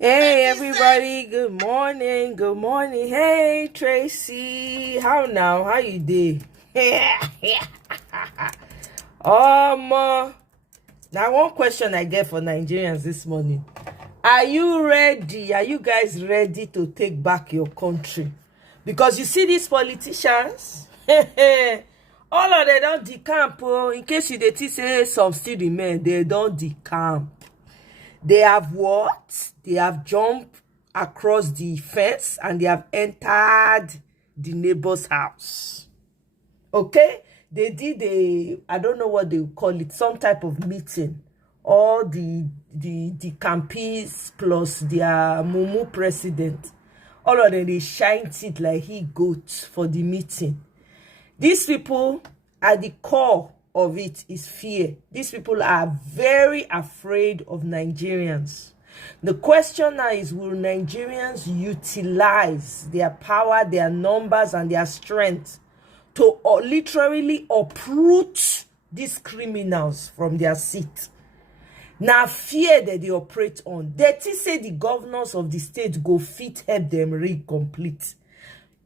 Hey everybody, good morning. Hey Tracy, how now? How you dey? Now one question I get for Nigerians this morning. Are you ready? Are you guys ready to take back your country? Because you see these politicians, all of them don't decamp. In case you did say some still remain, they don't decamp. They have what? They have jumped across the fence and they have entered the neighbor's house. Okay? They did I don't know what they call it, some type of meeting. All the campees plus their mumu president. All of them, they shine it like he goat for the meeting. These people, at the core of it is fear. These people are very afraid of Nigerians. The question now is, will Nigerians utilize their power, their numbers, and their strength to literally uproot these criminals from their seat? Now, fear that they operate on. They say the governors of the state go fit help them read complete.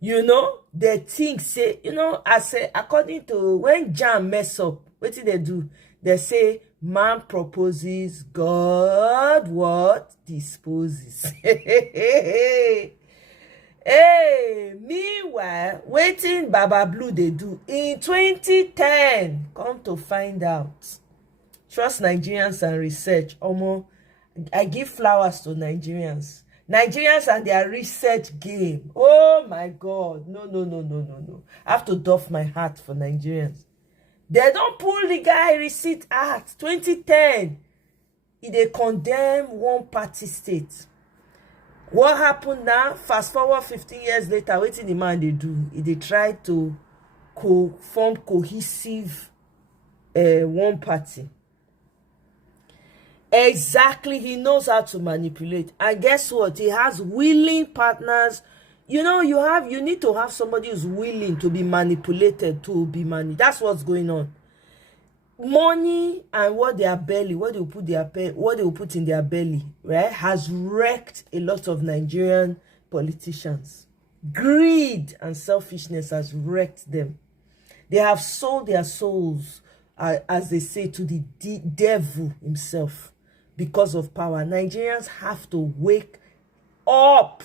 You know, they think, say, you know, I say, according to when Jam mess up, what did they do? They say, man proposes, God what disposes. Hey, meanwhile, waiting Baba Blue they do in 2010. Come to find out. Trust Nigerians and research. Omo, I give flowers to Nigerians. Nigerians and their research game. Oh my God. No. I have to doff my hat for Nigerians. They don't pull the guy receipt act 2010. They condemn one party state. What happened now? Fast forward 15 years later, what did the man they do? They try to form cohesive one party. Exactly, he knows how to manipulate. And guess what? He has willing partners. You know, you need to have somebody who's willing to be manipulated, to be money. That's what's going on. Money and what they will put in their belly, right, has wrecked a lot of Nigerian politicians. Greed and selfishness has wrecked them. They have sold their souls, as they say, to the devil himself because of power. Nigerians have to wake up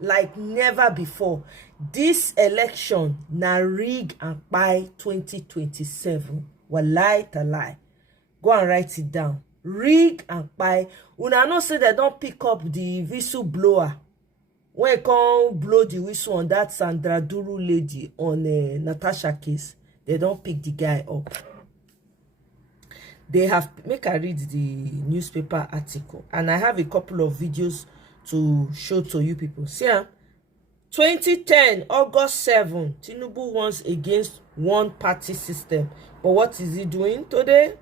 like never before. This election na rig and by 2027. Wallahi talai. Go and write it down. Rig and by. Una no say they don't pick up the whistleblower. When you come blow the whistle on that Sandra Duru lady on Natasha case, they don't pick the guy up. They have, make I read the newspaper article, and I have a couple of videos to show to you people. See, 2010, August 7, Tinubu wants against one party system. But what is he doing today?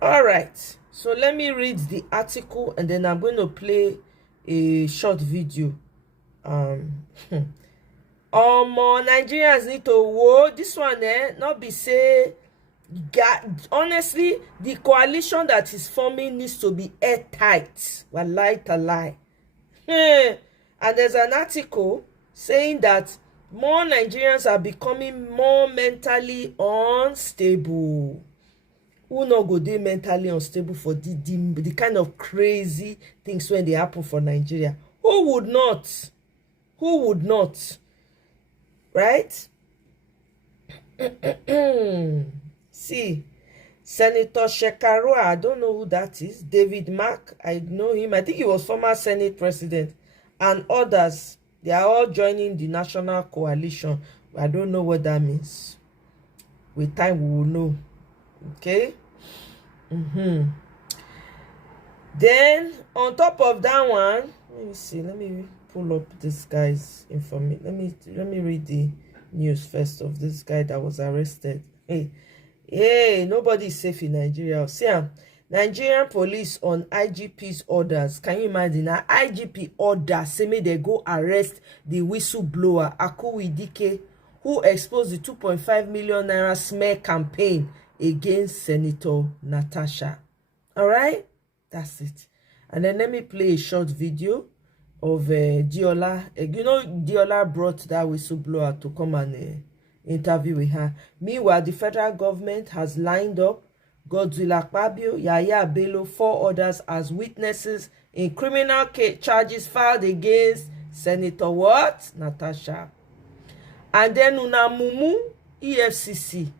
All right. So let me read the article, and then I'm going to play a short video. Nigerians need to war. This one, not be say. Honestly, the coalition that is forming needs to be airtight. Wallahi talai. And there's an article saying that more Nigerians are becoming more mentally unstable. Who no go dey mentally unstable for the kind of crazy things when they happen for Nigeria? Who would not? Who would not? Right? See, Senator Shekarua, I don't know who that is. David Mark, I know him. I think he was former Senate president. And others, they are all joining the National Coalition. I don't know what that means. With time, we will know. Okay? Then, on top of that one, let me see. Let me pull up this guy's information. Let me read the news first of this guy that was arrested. Hey, nobody is safe in Nigeria. See, Nigerian police on IGP's orders. Can you imagine? Now, IGP order say me they go arrest the whistleblower Akuwidike, who exposed the 2.5 million naira smear campaign against Senator Natasha. All right, that's it. And then let me play a short video of Diola. You know, Diola brought that whistleblower to come and interview with her. Meanwhile, the federal government has lined up Godzilla Kpabio, Yaya Bello, 4 others as witnesses in criminal charges filed against Senator what? Natasha. And then Unamumu, EFCC,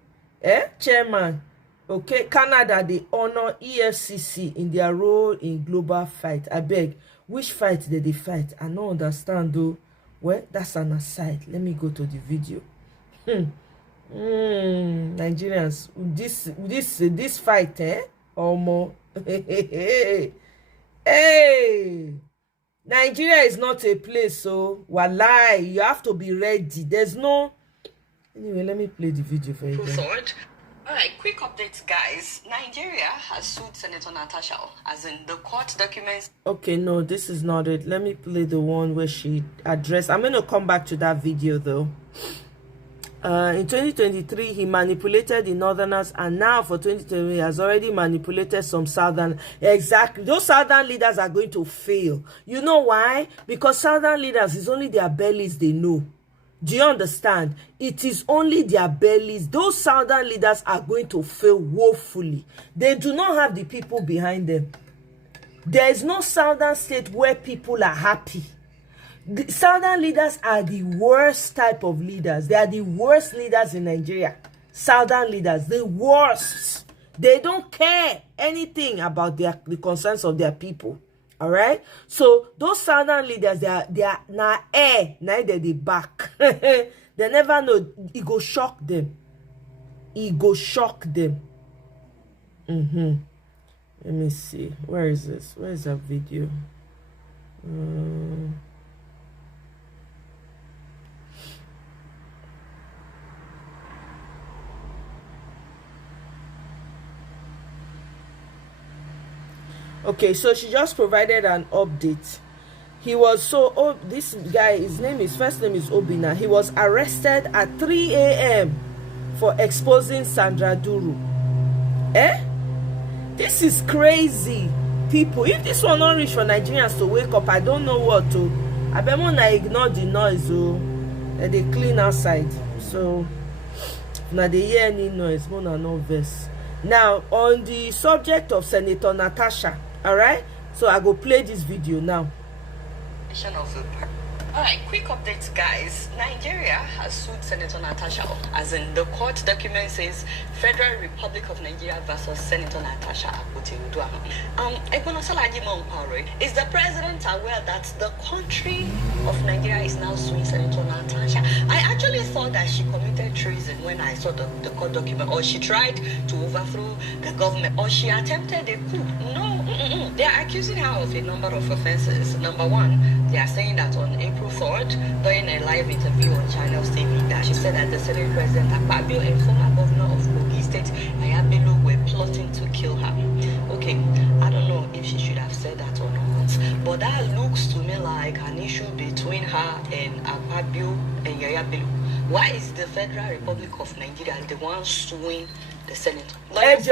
chairman. Okay, Canada, they honor EFCC in their role in global fight. I beg, which fight did they fight? I don't understand though. Well, that's an aside. Let me go to the video. Nigerians, this fight, or more. Hey, Nigeria is not a place, so wallahi, you have to be ready. There's no. Anyway, let me play the video for you. Thought All right, quick updates, guys. Nigeria has sued Senator Natasha, as in the court documents. Okay, no, this is not it. Let me play the one where she addressed. I'm going to come back to that video, though. In 2023, he manipulated the Northerners, and now for 2020, he has already manipulated some Southern. Exactly. Those Southern leaders are going to fail. You know why? Because Southern leaders is only their bellies they know. Do you understand? It is only their bellies. Those Southern leaders are going to fail woefully. They do not have the people behind them. There is no Southern state where people are happy. The Southern leaders are the worst type of leaders. They are the worst leaders in Nigeria. Southern leaders, the worst. They don't care anything about the concerns of their people. All right, so those Southern leaders, they are now neither they back. They never know. It go shock them. It go shock them. Let me see. Where is this? Where is that video? Okay, so she just provided an update. He was this guy, his first name is Obina. He was arrested at 3 a.m. for exposing Sandra Duru. This is crazy, people. If this one not reach for Nigerians to wake up, I don't know what to. I bet when I ignore the noise, and they clean outside. So now they hear any noise, more than no verse. Now, on the subject of Senator Natasha, all right? So I go play this video now. All right, quick updates, guys. Nigeria has sued Senator Natasha, as in the court document says Federal Republic of Nigeria versus Senator Natasha. Is the president aware that the country of Nigeria is now suing Senator Natasha? I actually thought that she committed treason when I saw the court document, or she tried to overthrow the government, or she attempted a coup. No, they are accusing her of a number of offenses. Number one, they are saying that on April 3rd, during a live interview on Channels TV, that she said that the Senate President Akpabio and former governor of Kogi State, Ayabelu, were plotting to kill her. Okay, I don't know if she should have said that or not, but that looks to me like an issue between her and Akpabio and Ayabelu. Why is the Federal Republic of Nigeria the one suing the Senate? Why is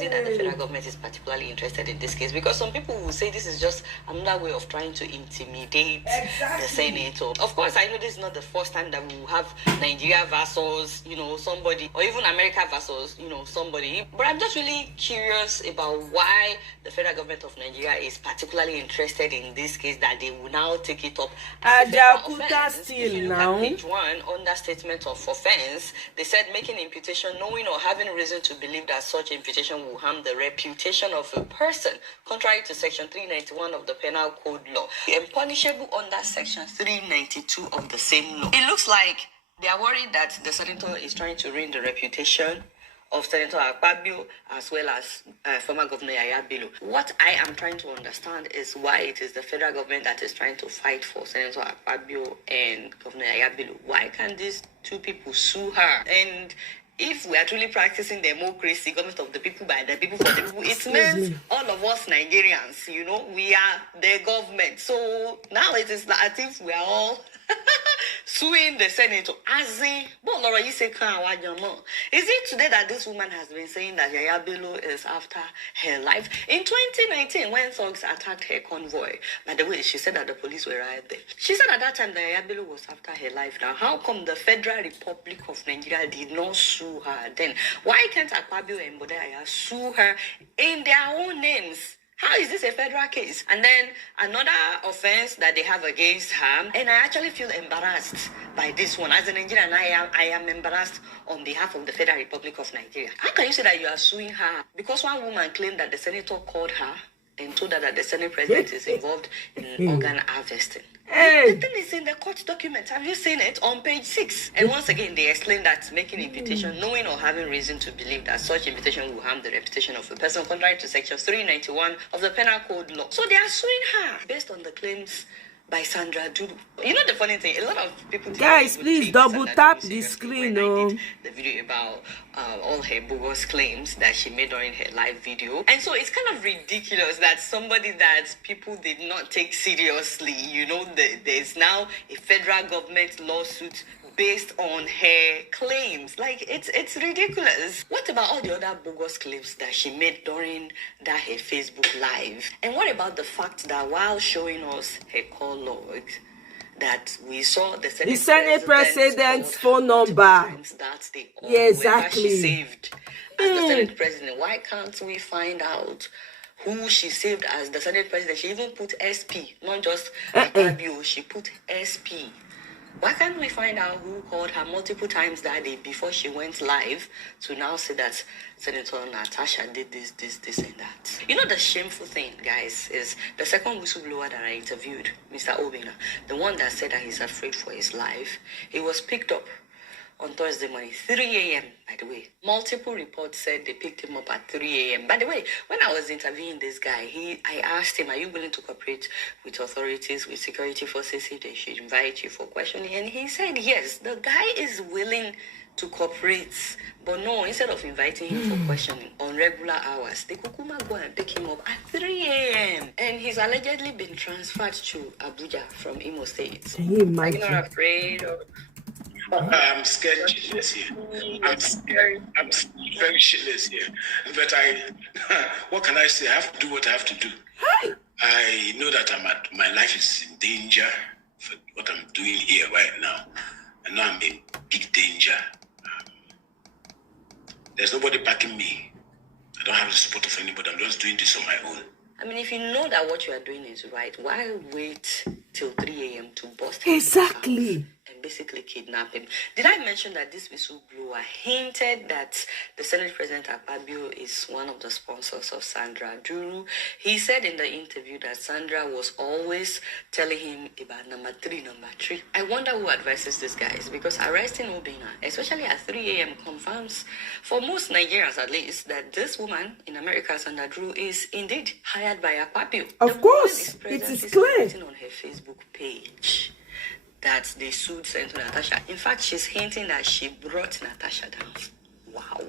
it that the federal government is particularly interested in this case? Because some people will say this is just another way of trying to intimidate the Senate. Of course, I know this is not the first time that we will have Nigeria versus, somebody, or even America versus, somebody. But I'm just really curious about why the federal government of Nigeria is particularly interested in this case, that they will now take it up as a offense. If you look at page 1, under statement of offense, they said making imputation, knowing or having reason to believe that such imputation will harm the reputation of a person, contrary to section 391 of the Penal Code law, and punishable under section 392 of the same law. It looks like they are worried that the senator is trying to ruin the reputation of Senator Akpabio as well as former Governor Ayabelu. What I am trying to understand is why it is the federal government that is trying to fight for Senator Akpabio and Governor Ayabelu. Why can't these two people sue her? And if we are truly practicing democracy, government of the people, by the people, for the people, it means all of us Nigerians, we are the government. So now it is as if we are all suing the senator. Is it today that this woman has been saying that Yaya Bello is after her life? In 2019, when thugs attacked her convoy, by the way, she said that the police were right there. She said at that time that Yaya Bello was after her life. Now, how come the Federal Republic of Nigeria did not sue her then? Why can't Akpabio and Bodaya sue her in their own names? How is this a federal case? And then another offense that they have against her, and I actually feel embarrassed by this one. As a Nigerian, I am embarrassed on behalf of the Federal Republic of Nigeria. How can you say that you are suing her? Because one woman claimed that the senator called her and told her that the Senate president is involved in organ harvesting. The thing is in the court document. Have you seen it on page 6? And once again, they explain that making imputation, knowing or having reason to believe that such imputation will harm the reputation of a person, contrary to section 391 of the Penal Code law. So they are suing her based on the claims by Sandra Duru. You know the funny thing, a lot of people guys, please double tap the screen. The video about all her bogus claims that she made during her live video. And so it's kind of ridiculous that somebody that people did not take seriously, you know, there's now a federal government lawsuit based on her claims. Like, it's ridiculous. What about all the other bogus claims that she made during that her Facebook live? And what about the fact that while showing us her call logs, that we saw the Senate President's phone number? That's the yeah, exactly. She saved as the Senate President. Why can't we find out who she saved as the Senate President? She even put SP, not just Akpabio. She put SP. Why can't we find out who called her multiple times that day before she went live to now say that Senator Natasha did this, and that? You know, the shameful thing, guys, is the second whistleblower that I interviewed, Mr. Obina, the one that said that he's afraid for his life, he was picked up on Thursday morning, 3 a.m., by the way. Multiple reports said they picked him up at 3 a.m. By the way, when I was interviewing this guy, I asked him, are you willing to cooperate with authorities, with security forces, if they should invite you for questioning? And he said, yes, the guy is willing to cooperate. But no, instead of inviting him for questioning on regular hours, they could go and pick him up at 3 a.m. And he's allegedly been transferred to Abuja from Imo State. Can you imagine? Are you not afraid? I'm scared shitless here. I'm scared. I'm very shitless here. But what can I say? I have to do what I have to do. I know that my life is in danger for what I'm doing here right now. I know I'm in big danger. There's nobody backing me. I don't have the support of anybody. I'm just doing this on my own. I mean, if you know that what you are doing is right, why wait till 3 a.m. to bust him exactly and basically kidnap him? Did I mention that this whistleblower hinted that the Senate President Akpabio is one of the sponsors of Sandra Duru? He said in the interview that Sandra was always telling him about number three. I wonder who advises these guys, because arresting Obina, especially at 3 a.m., confirms for most Nigerians at least that this woman in America, Sandra Duru, is indeed hired by Akpabio. Of course, it is clear on her Facebook page that they sued Sen Natasha. In fact, she's hinting that she brought Natasha down. Wow.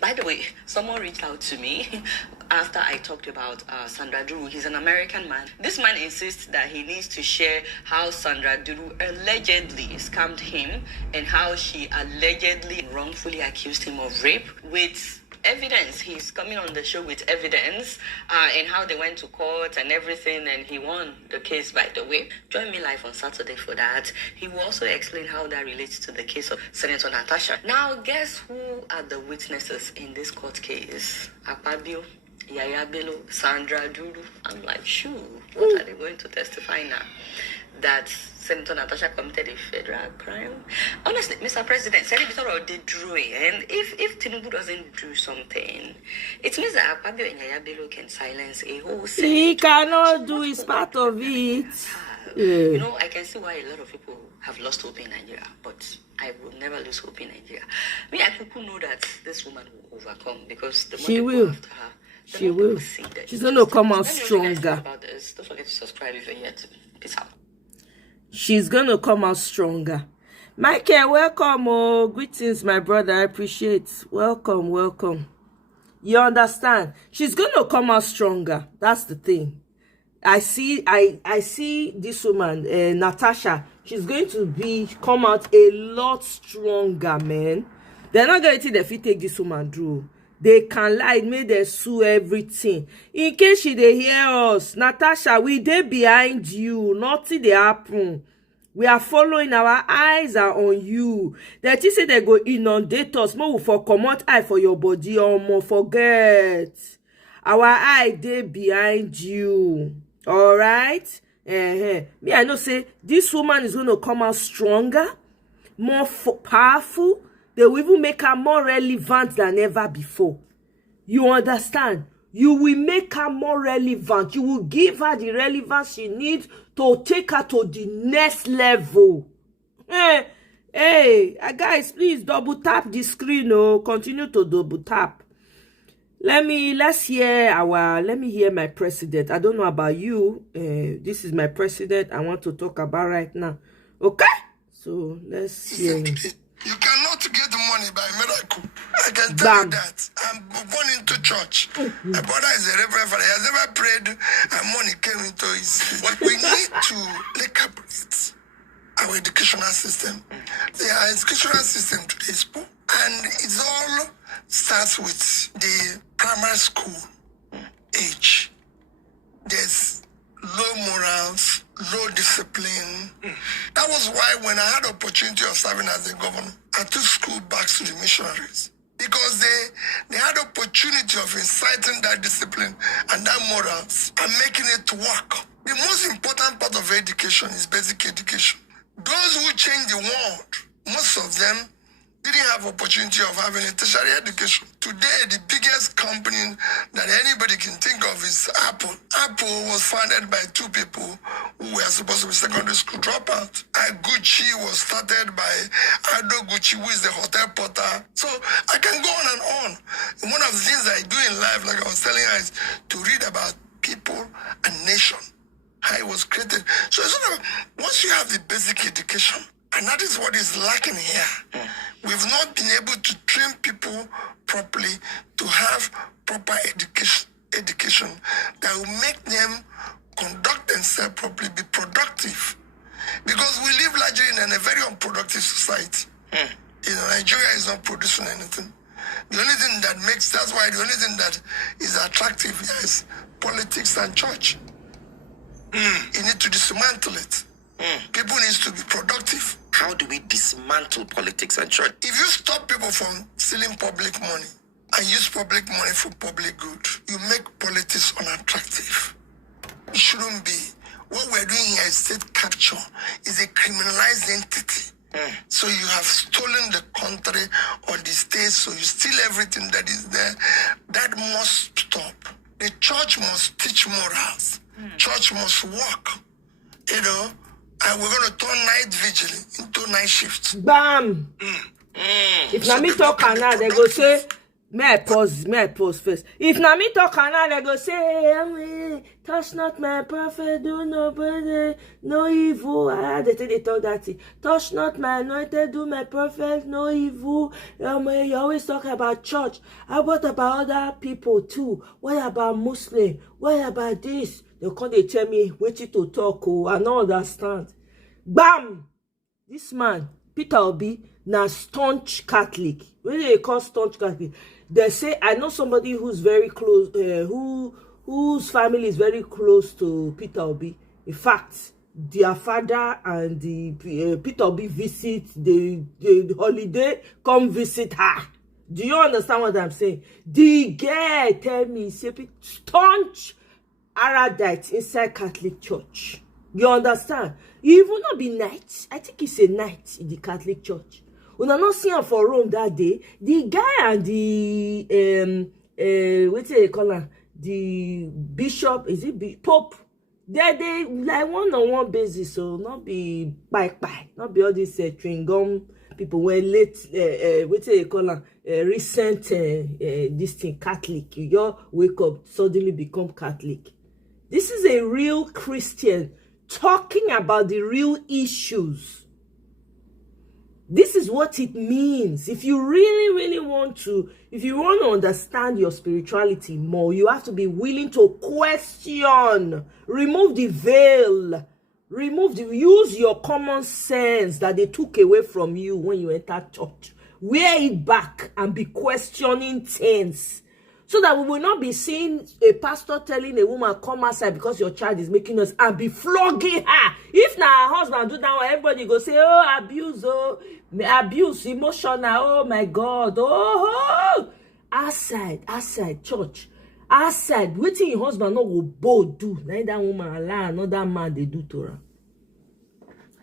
By the way, someone reached out to me after I talked about Sandra Duru. He's an American man. This man insists that he needs to share how Sandra Duru allegedly scammed him and how she allegedly wrongfully accused him of rape with evidence. He's coming on the show with evidence and how they went to court and everything, and he won the case, by the way. Join me live on Saturday for that. He will also explain how that relates to the case of Senator Natasha. Now, guess who are the witnesses in this court case? Akpabio, Yaya Bello, Sandra Duru. I'm like, shoo, what are they going to testify now? That Senator Natasha committed a federal crime? Honestly, Mr. President, Senator did drew it, and if Tinubu doesn't do something, it means that Akpabio and Yaya Bello can silence a whole Senate. He cannot do his part of it. You know, I can see why a lot of people have lost hope in Nigeria, but I will never lose hope in Nigeria. Me, I people know that this woman will overcome, because the more she they will. go after her, the She more will. people see that She's going to come out Let me know what you guys think stronger. about this. Don't forget to subscribe if you're yet. Peace out. She's going to come out stronger. Michael, welcome. Oh, greetings, my brother. I appreciate. Welcome, welcome. You understand? She's going to come out stronger. That's the thing. I see this woman, Natasha. She's going to come out a lot stronger, man. They're not going to take this woman through. They can lie, make them sue everything. In case she dey hear us, Natasha, we dey behind you. Nothing dey happen. We are following. Our eyes are on you. They think say they go inundate us. More for comot eye for your body, or more forget. Our eye dey behind you. All right? Me, I know say this woman is going to come out stronger, more powerful. They will even make her more relevant than ever before. You understand? You will make her more relevant. You will give her the relevance she needs to take her to the next level. Hey, guys, please double tap the screen. Oh, continue to double tap. Let me hear my president. I don't know about you. This is my president I want to talk about right now. Okay? So let's hear him. You cannot get money by miracle. I can tell you that. I'm born into church. My brother is a reverend father. He has never prayed and money came into his. But we need to recalibrate our educational system. The educational system today is poor. And it all starts with the primary school age. There's low morals, low discipline. That was why when I had the opportunity of serving as a governor, I took school back to the missionaries. Because they had the opportunity of inciting that discipline and that morals and making it work. The most important part of education is basic education. Those who change the world, most of them didn't have opportunity of having a tertiary education. Today, the biggest company that anybody can think of is Apple. Apple was founded by two people who were supposed to be secondary school dropouts. Gucci was started by Aldo Gucci, who is the hotel porter. So I can go on and on. And one of the things I do in life, like I was telling you, is to read about people and nation, how it was created. So it's sort of, once you have the basic education, and that is what is lacking here. We've not been able to train people properly to have proper education that will make them conduct themselves properly, be productive. Because we live largely in a very unproductive society. You know, Nigeria is not producing anything. The only thing that makes, that's why the only thing that is attractive here is politics and church. You need to dismantle it. People need to be productive. How do we dismantle politics and church? If you stop people from stealing public money and use public money for public good, you make politics unattractive. It shouldn't be. What we're doing here is state capture. Is a criminalized entity. So you have stolen the country or the state, so you steal everything that is there. That must stop. The church must teach morals. Church must work. You know, and we're going to turn night vigil into night shift. Bam! If so Nami talk now, they go say, may I pause first. If Nami talk now, they go say, touch not my prophet, do nobody, no evil. They talk that thing. Touch not my anointed, do my prophet, no evil. You always talk about church. What about other people too? What about Muslim? What about this? They come, they tell me, waiting to talk, I don't understand. Bam! This man, Peter Obi, na staunch Catholic. When they call staunch Catholic, they say, I know somebody who's very close, whose family is very close to Peter Obi. In fact, their father and the Peter Obi visit the holiday, come visit her. Do you understand what I'm saying? The guy tell me, say, staunch Aradite inside Catholic Church. You understand? It will not be night. I think it's a night in the Catholic Church. When I not see him for Rome that day, the guy and the what do they call her? The bishop, is it Pope? They like one-on-one basis, so not be bye, not be all this chewing gum people were late. What do they call her? Recent this thing Catholic. You just wake up, suddenly become Catholic. This is a real Christian talking about the real issues. This is what it means. If you really want to, if you want to understand your spirituality more, you have to be willing to question, remove the veil, use your common sense that they took away from you when you enter church. Wear it back and be questioning things. So that we will not be seeing a pastor telling a woman, come outside because your child is making us, and be flogging her. If now her husband do that, everybody go say, oh, abuse, emotional, oh my God, oh. Outside, church. Outside, waiting your husband not go bold do. Now that woman allow another man they do to her.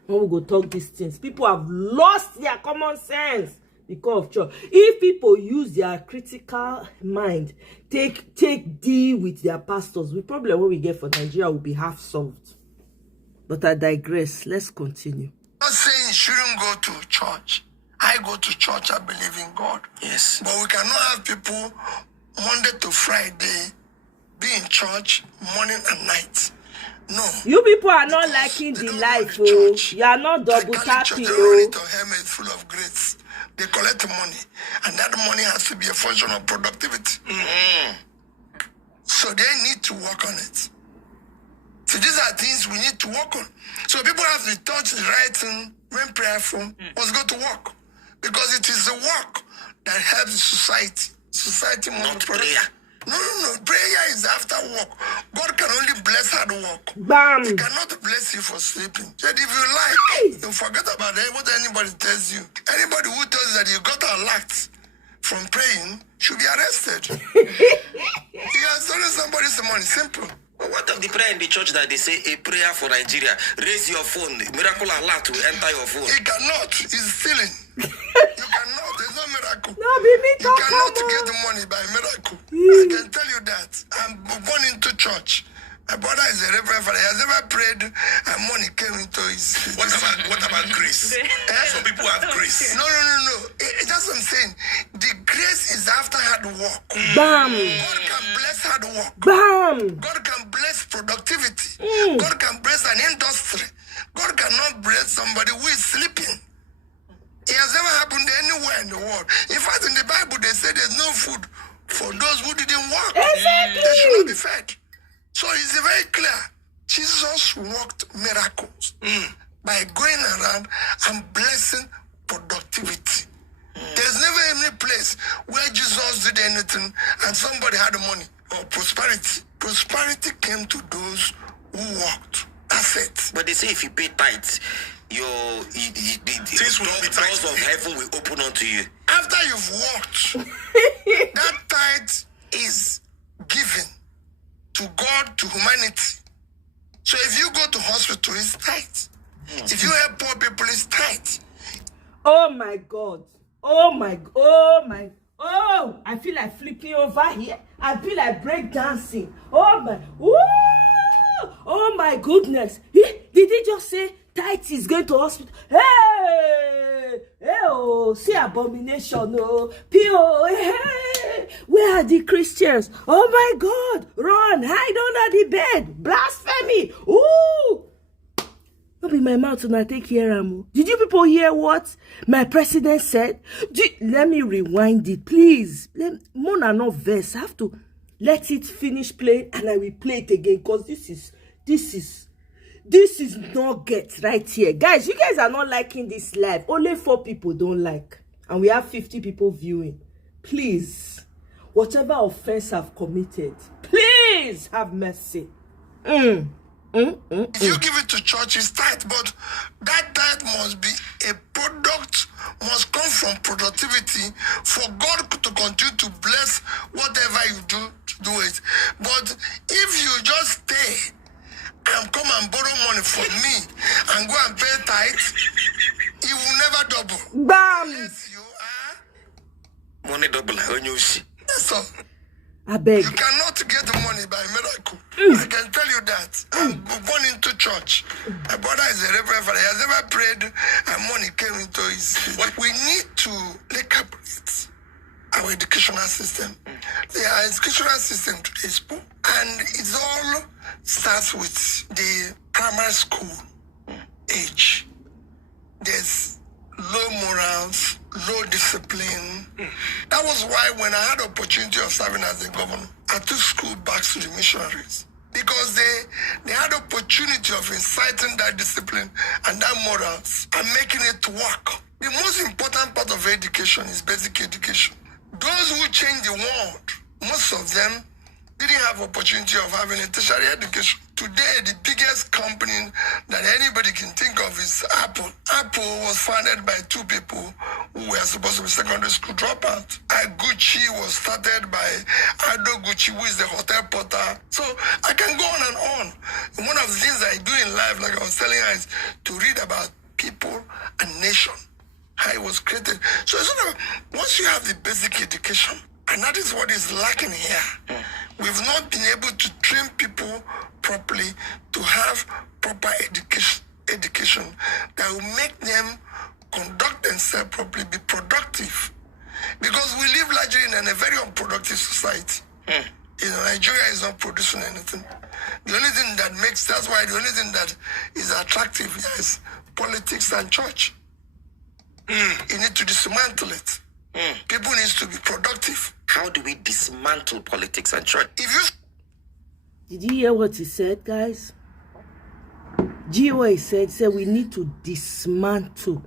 When we go talk these things, people have lost their common sense. Because of church. If people use their critical mind, take deal with their pastors, the problem what we get for Nigeria will be half solved. But I digress. Let's continue. I'm not saying you shouldn't go to church. I go to church, I believe in God. Yes. But we cannot have people Monday to Friday, be in church morning and night. No. You people are not liking the life, oh. You are not double tapping, They oh. run it on helmet full of grace. They collect money, and that money has to be a function of productivity. So they need to work on it. So these are things we need to work on. So people have to touch the right thing when prayerful, must go to work. Because it is the work that helps society. Society must prayer. No. Prayer is after work. God can only bless hard work. Bam. He cannot bless you for sleeping. Said if you like, you forget about what anybody tells you. Anybody who tells you that you got alert from praying should be arrested. You are telling somebody some money. Simple. But what of the prayer in the church that they say a prayer for Nigeria? Raise your phone, miracle alert will enter your phone. He cannot. He's stealing. You cannot. There's no miracle. No, be me You talk cannot about. get the money by miracle. I can tell you that. I'm born into church. My brother is a reverend father. He has never prayed and money came into his... What about grace? Some people have grace. No. It's just what I'm saying. The grace is after hard work. Bam. God can bless hard work. Bam. God can bless productivity. God can bless an industry. God cannot bless somebody who is sleeping. It has never happened anywhere in the world. In fact, in the Bible, they say there's no food for those who didn't work. Exactly. They should not be fed. So it's very clear. Jesus worked miracles by going around and blessing productivity. There's never any place where Jesus did anything and somebody had the money or prosperity. Prosperity came to those who worked. That's it. But they say if you pay tithes, the doors of heaven will open unto you. After you've worked, that tithe is given to God, to humanity. So if you go to hospital, it's tithe. If you help poor people, it's tithe. Oh my God. I feel like flipping over here. I feel like break dancing. Oh my goodness. Did he just say tithe is going to hospital? Hey, see abomination, hey, where are the Christians? Oh my God, run, hide under the bed, blasphemy. Ooh. Don't be my mouth when I take here, Amu. Did you people hear what my president said? Let me rewind it, please. Mona no verse. I have to let it finish playing and I will play it again because this is not get right here. Guys, you guys are not liking this live. Only 4 people don't like. And we have 50 people viewing. Please, whatever offense I've committed, please have mercy. If you give it to church, it's tithe, but that tithe must be a product, must come from productivity for God to continue to bless whatever you do to do it. But if you just stay and come and borrow money from me and go and pay tithe, it will never double. Bam! Yes, you are. Money double when you see. Yes, sir. I beg. You cannot get the money by miracle. I can tell you that. I'm born into church. My brother is a reverend father. He has never prayed and money came into his... But we need to recalibrate our educational system. The educational system today is poor. And it all starts with the primary school age. There's low morals, low discipline. That was why when I had the opportunity of serving as a governor, I took school back to the missionaries because they had the opportunity of inciting that discipline and that morals and making it work. The most important part of education is basic education. Those who change the world, most of them didn't have opportunity of having a tertiary education. Today, the biggest company that anybody can think of is Apple. Apple was founded by 2 people who were supposed to be secondary school dropouts. Gucci was started by Ado Gucci, who is the hotel porter. So I can go on and on. And one of the things I do in life, like I was telling you, is to read about people and nation, how it was created. So it's not about, once you have the basic education, and that is what is lacking here. We've not been able to train people properly to have proper education that will make them conduct themselves properly, be productive. Because we live largely in a very unproductive society. You know, Nigeria is not producing anything. The only thing that makes, that's why the only thing that is attractive here is politics and church. You need to dismantle it. People need to be productive. How do we dismantle politics and church? If you Did you hear what he said, guys? Do you hear what he said? He said we need to dismantle.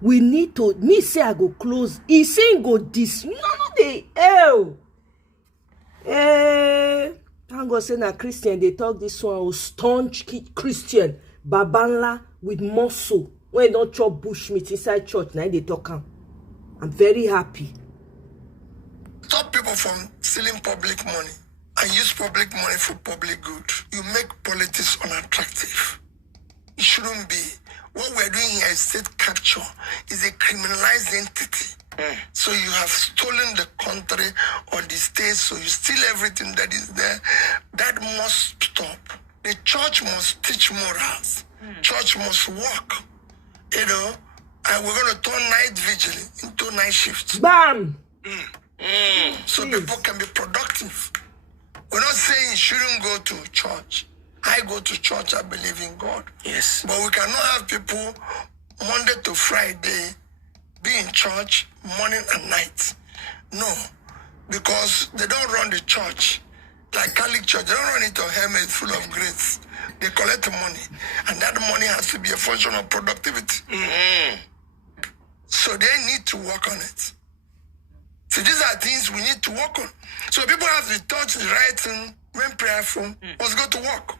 We need to, me say I go close. He saying go no, they hell. Thank God say na Christian, they talk this one was staunch Christian, Babanla with muscle. When don't chop bushmeat inside church, now they talk am. I'm very happy. stop people from stealing public money and use public money for public good, you make politics unattractive. It shouldn't be. What we're doing here is state capture. Is a criminalized entity. So you have stolen the country or the state, so you steal everything that is there. That must stop. The church must teach morals. Church must work. You know, and we're going to turn night vigil into night shifts. Bam! So people can be productive. We're not saying you shouldn't go to church. I go to church, I believe in God. Yes. But we cannot have people Monday to Friday be in church morning and night. No, because they don't run the church like Catholic Church. They don't run it on helmet full of grace. They collect money, and that money has to be a function of productivity. So they need to work on it. So these are things we need to work on. So people have to touch the right thing when prayerful, must go to work.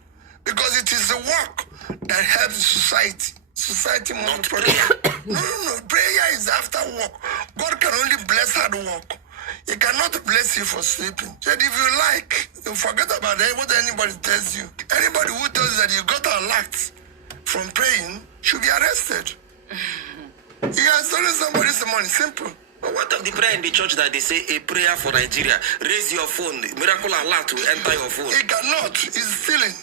Because it is the work that helps society. Society must be productive. No. Prayer is after work. God can only bless hard work. He cannot bless you for sleeping. Said if you like, you forget about what anybody tells you. Anybody who tells you that you got a lot from praying should be arrested. You are stolen somebody's money. Simple. But what of the prayer in the church that they say a prayer for Nigeria? Raise your phone, miracle alert will enter your phone. He cannot. He's stealing.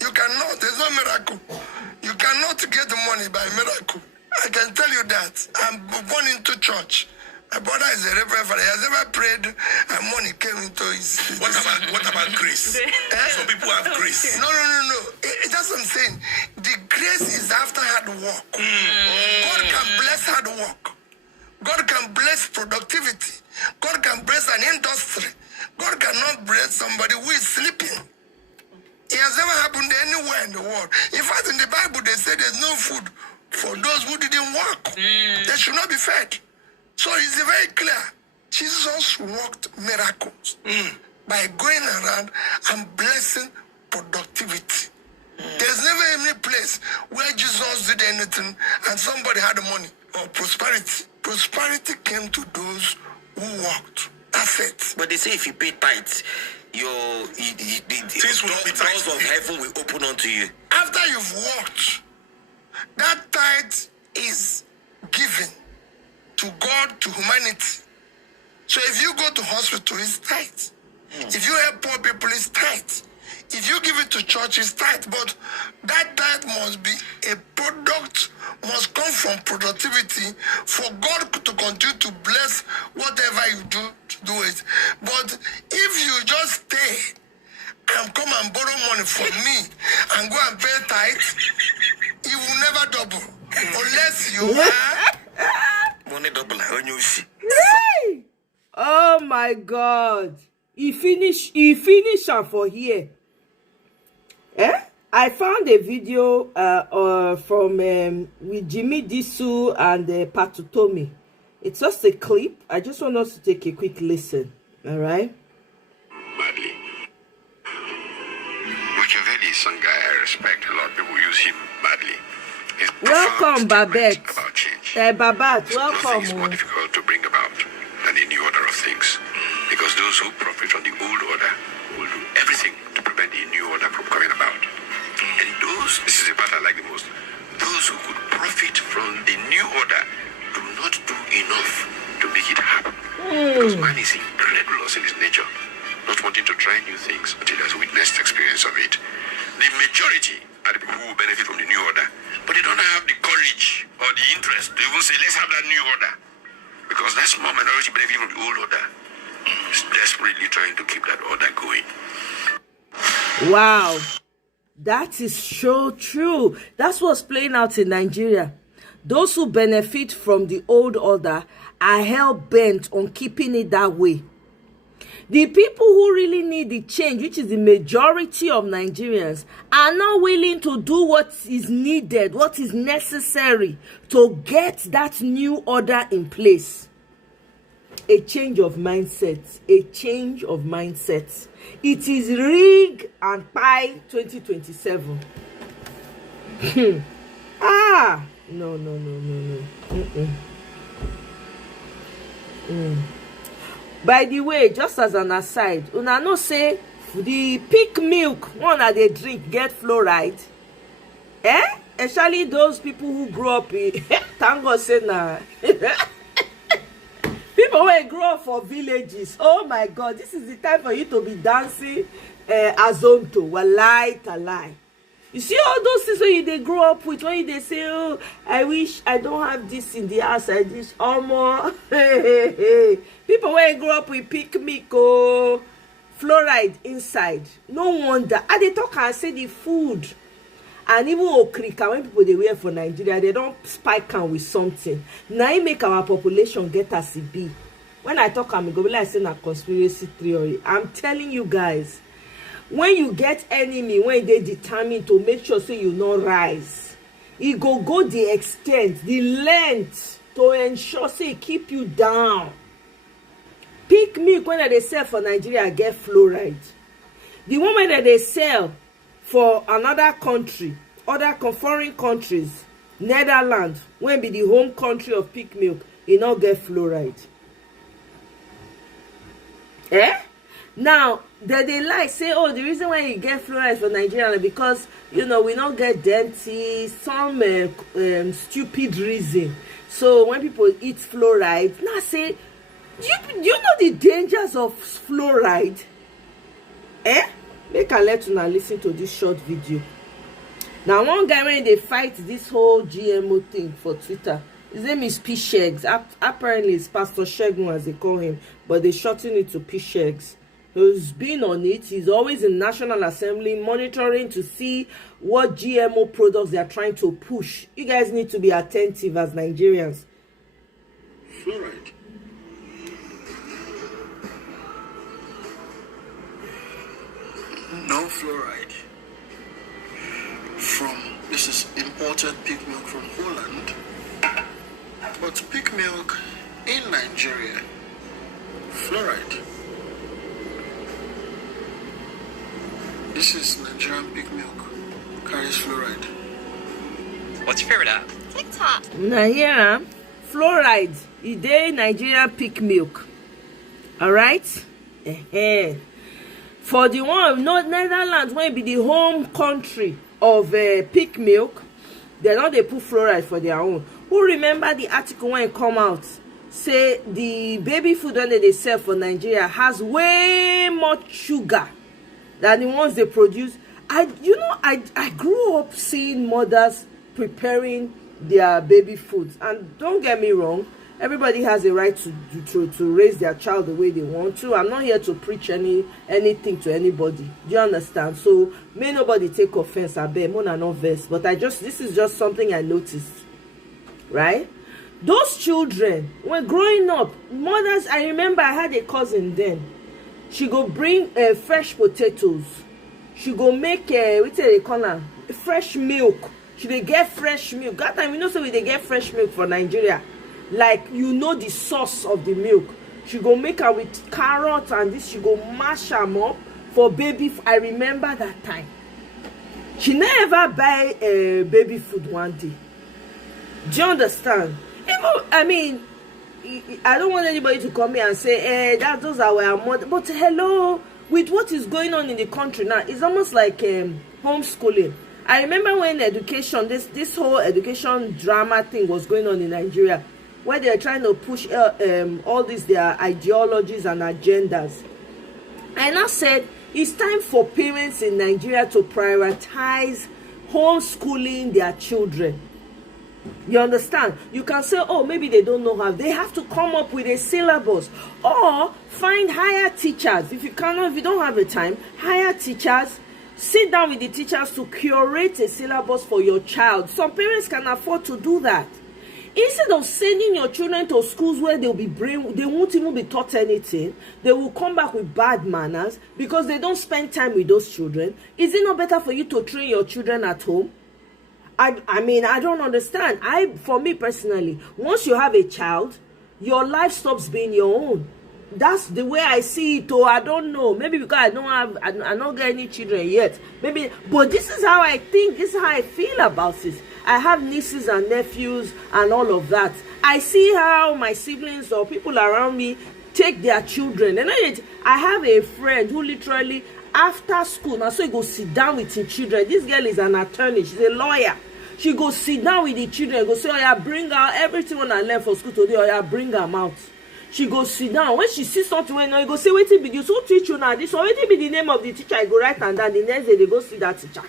You cannot. There's no miracle. You cannot get the money by miracle. I can tell you that. I'm born into church. My brother is a reverend father. He has never prayed and money came into his... What about grace? Some people have grace. No. That's what I'm saying. The grace is after hard work. God can bless hard work. God can bless productivity. God can bless an industry. God cannot bless somebody who is sleeping. It has never happened anywhere in the world. In fact, in the Bible, they say there's no food for those who didn't work. They should not be fed. So it's very clear. Jesus worked miracles by going around and blessing productivity. There's never any place where Jesus did anything and somebody had money or prosperity. Prosperity came to those who worked. That's it. But they say if you pay tithes, Things will not be tight. doors of heaven will open unto you. After you've worked, that tithe is given to God, to humanity. So if you go to hospital, it's tithe. If you help poor people, it's tithe. If you give it to church, it's tithe. But that tithe must be a product, must come from productivity for God to continue to bless whatever you do to do it. But if you just stay and come and borrow money from me and go and pay tithe, it will never double. Unless you are... Money double when you see. Hey! Oh my God. He finish am for here. I found a video from with Jimmy Disu and Patutomi. It's just a clip. I just want us to take a quick listen. All right? Badly. Machiavelli is some guy I respect. A lot of people use him badly. His Welcome, profound Babette. statements about change. Babette, Nothing is more welcome. difficult to bring about than the new order of things. Because those who profit from the old order will do everything to prevent the new order from coming about. And those, this is the part I like the most, those who could profit from the new order do not do enough to make it happen. Because man is incredulous in his nature, not wanting to try new things until he has witnessed experience of it. The majority are the people who will benefit from the new order, but they don't have the courage or the interest to even say, let's have that new order. Because that small minority benefiting from the old order is desperately trying to keep that order going. Wow, that is so true. That's what's playing out in Nigeria. Those who benefit from the old order are hell-bent on keeping it that way. The people who really need the change, which is the majority of Nigerians, are not willing to do what is needed, what is necessary to get that new order in place. A change of mindset. A change of mindset. It is rig and pie 2027. No. By the way, just as an aside, una know say the peak milk one that they drink get fluoride. Especially those people who grow up in thank God say na people who grow up for villages. Oh my God, this is the time for you to be dancing azonto. Wallahi talai. You see all those things when they grow up with, when they say, oh, I wish I don't have this in the house, I wish more. People when grow up with pick milk, fluoride inside. No wonder. And they talk and say the food. And even okrika, when people they wear for Nigeria, they don't spike am with something. Now it make our population get as it be. When I talk, I'm going to like saying a conspiracy theory. I'm telling you guys, when you get enemy, when they determined to make sure so you not rise, it go the extent, the length to ensure say keep you down. Pick milk when they sell for Nigeria get fluoride. The one that they sell for another country, other foreign countries, Netherlands, when be the home country of pick milk, it not get fluoride. Now, they lie, say, oh, the reason why you get fluoride for Nigeria is because, we don't get dentist, some stupid reason. So when people eat fluoride, now say, do you know the dangers of fluoride? Make I let you now listen to this short video. Now, one guy when they fight this whole GMO thing for Twitter, his name is P-Shegs. Apparently, it's Pastor Shegun as they call him, but they shorten it to P-Shegs. He's been on it. He's always in National Assembly monitoring to see what GMO products they are trying to push. You guys need to be attentive as Nigerians. Fluoride. No fluoride from, this is imported pig milk from Holland, but pig milk in Nigeria, fluoride. This is Nigerian pig milk, carries fluoride. What's your favorite app? TikTok. Nigeria, fluoride, it dey Nigerian pig milk. Alright? For the one of Netherlands, when be the home country of pig milk, they don't they put fluoride for their own. Who remember the article when it come out? Say the baby food when they sell for Nigeria has way more sugar than the ones they produce. I grew up seeing mothers preparing their baby foods, and don't get me wrong, everybody has a right to raise their child the way they want to. I'm not here to preach anything to anybody. Do you understand? So may nobody take offense. I bet Mona no verse, but this is just something I noticed, right? Those children, when growing up, mothers, I remember I had a cousin then. She go bring fresh potatoes. She go make what they call her, fresh milk. She dey get fresh milk. That time so we dey get fresh milk for Nigeria. Like the sauce of the milk. She go make her with carrots and this. She go mash them up for baby. I remember that time. She never buy baby food one day. Do you understand? Even, I don't want anybody to come here and say, those are our mother. But hello, with what is going on in the country now, it's almost like homeschooling. I remember when education, this whole education drama thing was going on in Nigeria, where they're trying to push all these their ideologies and agendas. I now said it's time for parents in Nigeria to prioritize homeschooling their children. You understand? You can say, oh, maybe they don't know how. They have to come up with a syllabus or find higher teachers. If you don't have the time, hire teachers. Sit down with the teachers to curate a syllabus for your child. Some parents can afford to do that. Instead of sending your children to schools where they won't even be taught anything, they will come back with bad manners because they don't spend time with those children. Is it not better for you to train your children at home? I mean, I don't understand. For me personally, once you have a child, your life stops being your own. That's the way I see it. I don't know. Maybe because I don't get any children yet. Maybe, but this is how I think. This is how I feel about this. I have nieces and nephews and all of that. I see how my siblings or people around me take their children. And I have a friend who literally, after school, now so he go sit down with his children. This girl is an attorney. She's a lawyer. She go sit down with the children. Go say, oh yeah, bring out everything when I learned for school today. Oh yeah, bring them out. She go sit down. When she sees something, you go say, wait till be this. Who teach you now? This or wait till be the name of the teacher. I go write and then the next day they go see that teacher.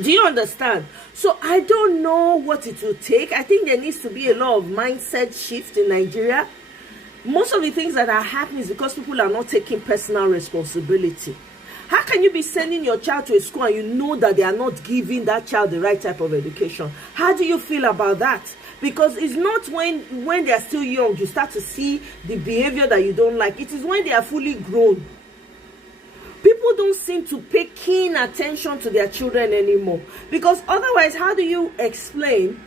Do you understand? So I don't know what it will take. I think there needs to be a lot of mindset shift in Nigeria. Most of the things that are happening is because people are not taking personal responsibility. How can you be sending your child to a school and you know that they are not giving that child the right type of education? How do you feel about that? Because it's not when they are still young you start to see the behavior that you don't like. It is when they are fully grown. People don't seem to pay keen attention to their children anymore. Because otherwise, how do you explain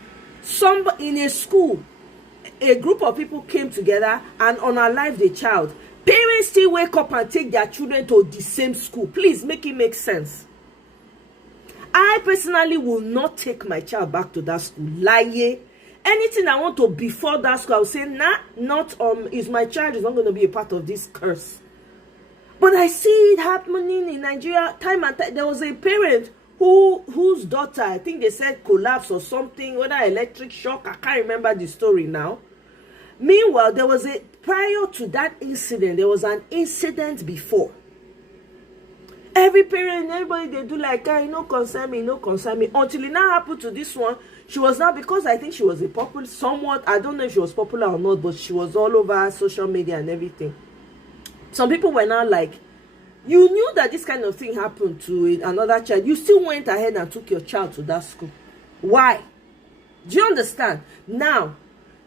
in a school, a group of people came together and unalived a child? Parents still wake up and take their children to the same school. Please make it make sense. I personally will not take my child back to that school. Lie. Anything I want to before that school, I will say, nah, not is my child is not going to be a part of this curse. But I see it happening in Nigeria time and time. There was a parent whose daughter, I think they said collapse or something, whether electric shock, I can't remember the story now. Meanwhile, prior to that incident, there was an incident before. Every parent, everybody, they do like, no concern me, no concern me. Until it now happened to this one. She was not, because I think she was a popular, somewhat, I don't know if she was popular or not, but she was all over social media and everything. Some people were now like, you knew that this kind of thing happened to another child. You still went ahead and took your child to that school. Why? Do you understand? Now,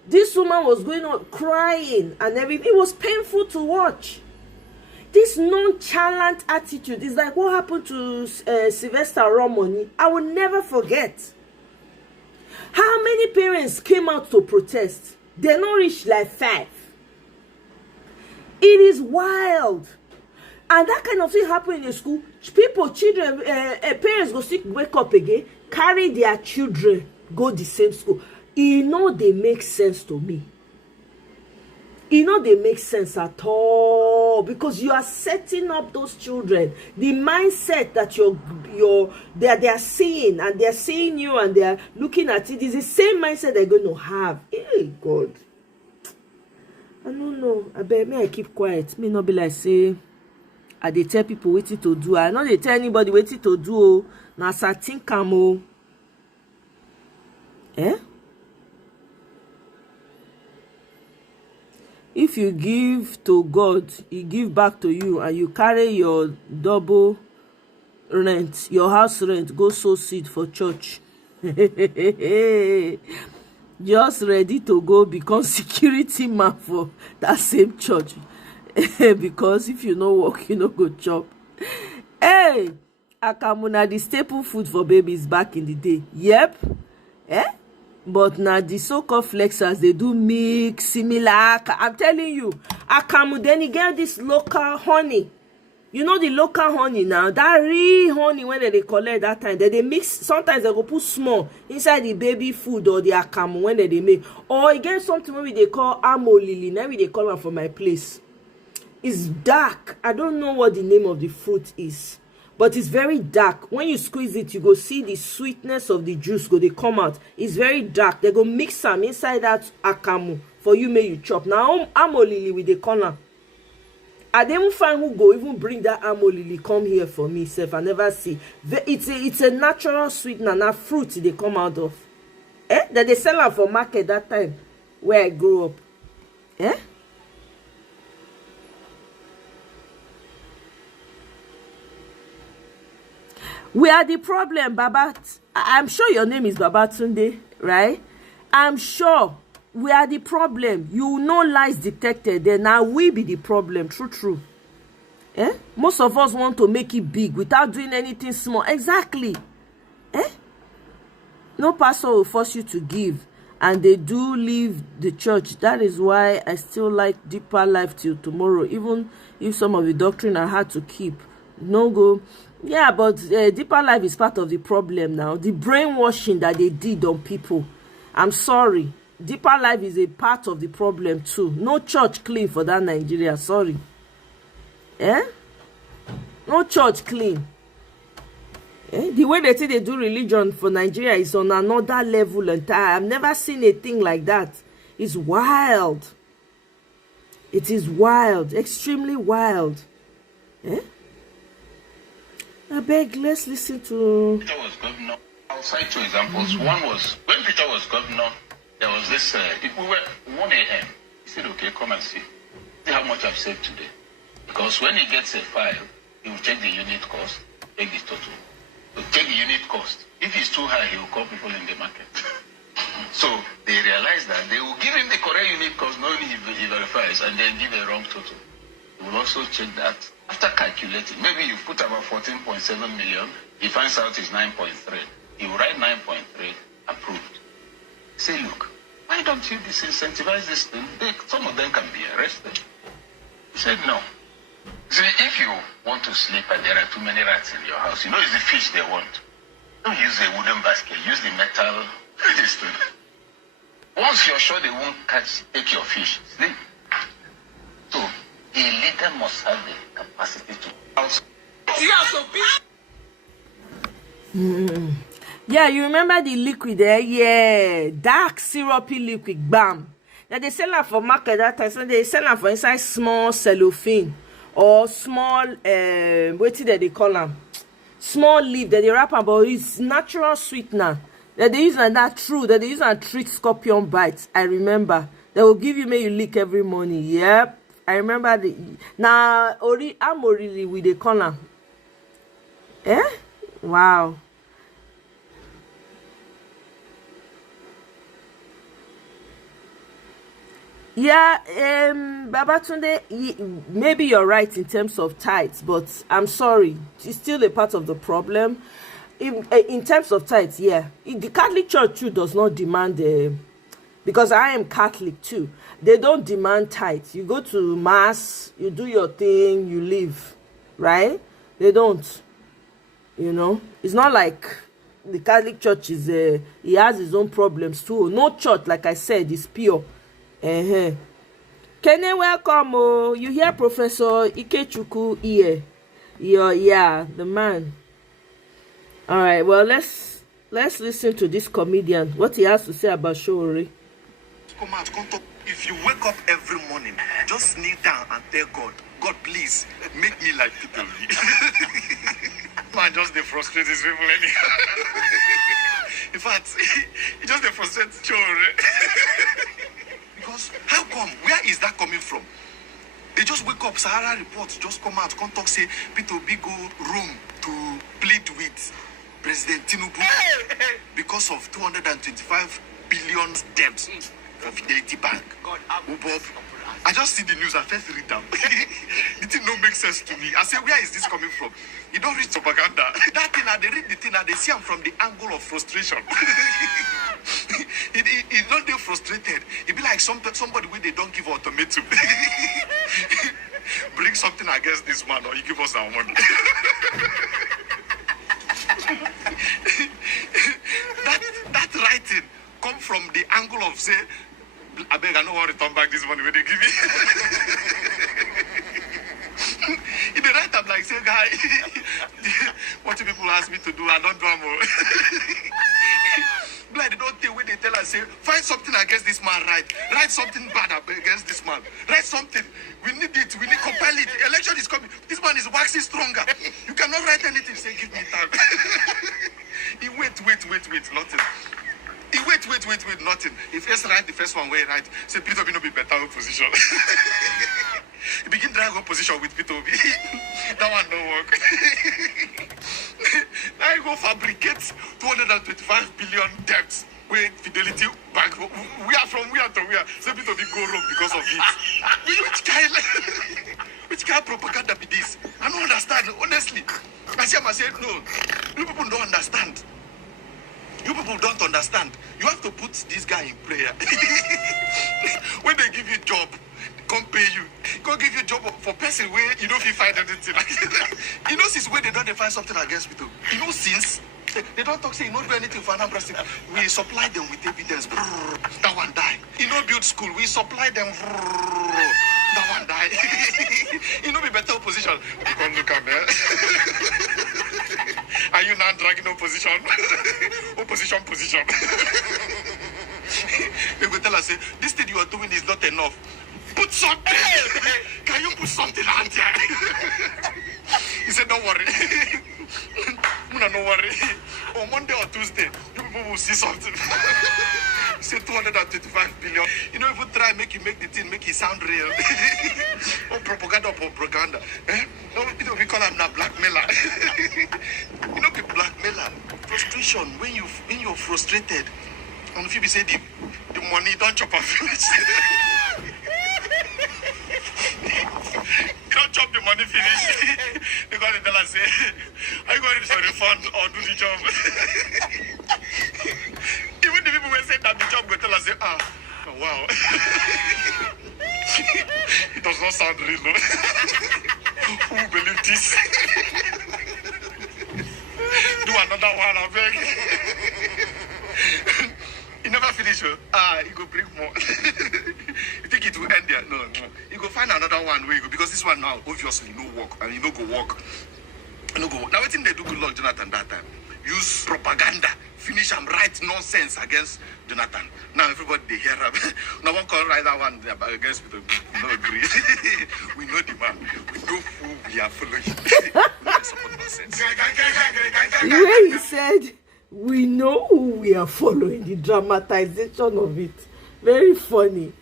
this woman was going on crying and everything. It was painful to watch. This nonchalant attitude is like what happened to Sylvester Romani. I will never forget. How many parents came out to protest? They not reached like 5. It is wild. And that kind of thing happen in school. Children, parents go still wake up again, carry their children, go the same school. They make sense to me. They make sense at all, because you are setting up those children. The mindset that they are seeing, and they're seeing you and they're looking at it is the same mindset they're going to have. Hey God. I don't know. I bet me I keep quiet. Me not be like say I dey tell people what to do. I not dey tell anybody what to do. Na certain camo. If you give to God, He give back to you, and you carry your double rent, your house rent, go sow seed for church. Just ready to go become security man for that same church. Because if you no work, you no go chop. Hey, akamu na the staple food for babies back in the day. Yep. But now the so-called flexers, they do mix similar. I'm telling you, akamu, then you get this local honey. You know the local honey now, that real honey when they collect that time, they mix, sometimes they go put small inside the baby food or the akamu when they make. Or you get something when they call amo lily, now they call them for my place. It's dark. I don't know what the name of the fruit is, but it's very dark. When you squeeze it, you go see the sweetness of the juice they come out. It's very dark. They go mix some inside that akamu for you, may you chop. Now amo lily with the corner. I didn't find who go even bring that amo lily come here for me. Self, I never see. It's a natural sweetener, not fruit they come out of. That they sell am for market that time where I grew up. We are the problem, Baba. I'm sure your name is Babatunde, right? I'm sure we are the problem. You know lies detected, then now we be the problem. True. Most of us want to make it big without doing anything small. Exactly. No pastor will force you to give, and they do leave the church. That is why I still like Deeper Life till tomorrow, even if some of the doctrine are hard to keep. No go. Yeah, but Deeper Life is part of the problem now. The brainwashing that they did on people. I'm sorry. Deeper Life is a part of the problem too. No church clean for that Nigeria. Sorry. No church clean. The way they say they do religion for Nigeria is on another level entirely. I've never seen a thing like that. It's wild. It is wild. Extremely wild. I beg, let's listen to... Peter was governor. I'll cite 2 examples. One was, when Peter was governor, there was this, we were 1 a.m. He said, okay, come and see how much I've saved today. Because when he gets a file, he will check the unit cost, take the total. So check the unit cost. If it's too high, he will call people in the market. So they realized that they will give him the correct unit cost, knowing he verifies, and then give a wrong total. He will also check that. After calculating, maybe you put about 14.7 million, he finds out it's 9.3. He will write 9.3, approved. Say, look, why don't you disincentivize this thing? Some of them can be arrested. He said, no. See, if you want to sleep and there are too many rats in your house, you know it's the fish they want. Don't use a wooden basket, use the metal. Once you're sure they won't take your fish, sleep. So, a leader must have the capacity to also. Yeah, you remember the liquid there? Yeah, dark syrupy liquid, bam. Now they sell it for market that time, so they sell it for inside small cellophane or small what did they call them? Small leaf that they wrap about. It's natural sweetener that they use like that. True that they use and treat scorpion bites. I remember they will give you may you lick every morning. Yep. I remember the now I'm really with the corner. Wow. Yeah, Babatunde, maybe you're right in terms of tithes, but I'm sorry, it's still a part of the problem. In terms of tithes, yeah, the Catholic Church too does not demand because I am Catholic too. They don't demand tithes. You go to mass, you do your thing, you leave, right? They don't. You know, it's not like the Catholic Church is he has his own problems too. No church, like I said, is pure. Kene, welcome. Oh, you hear Professor Ikechukwu here? Yeah, the man. All right. Well, let's listen to this comedian. What he has to say about Shuri. If you wake up every morning, just kneel down and tell God, God, please make me like PTB. Man, just they frustrate these people anyhow. In fact, it just they frustrate Shuri. Because how come? Where is that coming from? They just wake up, Sahara reports just come out, come talk, say PTB go room to plead with President Tinubu because of 225 billion debts for Fidelity Bank. Bob, I just see the news, I first read them. It didn't not make sense to me. I say, where is this coming from? You don't read propaganda. That thing, they read the thing, and they see them from the angle of frustration. He don't get frustrated. It be like somebody where they don't give ultimatum. Bring something against this man, or you give us our money. that writing come from the angle of say, I beg, I don't want to return back this money when they give me. In the right, I'm like, say, guy, what do people ask me to do? I don't do more. Blood, they don't take when they tell us, say, find something against this man, write something bad against this man. Write something. We need it. We need compel it. Election is coming. This man is waxing stronger. You cannot write anything. Say, give me time. He wait. Nothing. Wait, nothing. If first write the first one where right, say Peter Obi no be better opposition. He begin drag opposition with Peter Obi. That one don't work. Now you go fabricate 225 billion debts with Fidelity Bank. We are from where to where? Say Peter Obi go wrong because of it. Which kind of propaganda be this? I don't understand, honestly. I say, no, you people don't understand. You people don't understand. You have to put this guy in prayer. When they give you job, come pay you. Go give you job for person where you don't feel find anything. You know, since when they don't find something against people. You know, since they don't talk, say you don't do anything for another person. We supply them with evidence. That one die. You know, build school. We supply them. That one die. You know, be better opposition. You come look at me. Are you not dragging opposition? Opposition position. They go tell us, say, this thing you are doing is not enough. Put something. Can you put something on there? He said, don't worry. Don't worry. On Monday or Tuesday, you people will see something. He said 225 billion. You know, if you try make you make the thing, make it sound real. Or propaganda. Eh? No, you know, we call him a blackmailer. You know, blackmailer. Frustration. When you're frustrated, and if you be say the money don't chop and finish. You don't chop the money finish. They got to tell us, say, are you going to refund or do the job? Even the people who said that the job will tell us, say, oh, wow. It does not sound real, no? Who will believe this? Do another one, I beg. You never finish, you go bring more. You think it will end there? No. You go find another one where you go, because this one now, obviously, no work, and you no go work. No go. Now, what thing they do good luck, Jonathan, that time? Use propaganda, finish and write nonsense against Jonathan. Now everybody they hear him. Now one can write that one against Peter. No agree. We know the man. We know who we are following. We support nonsense. The way he said, we know who we are following, the dramatization of it. Very funny.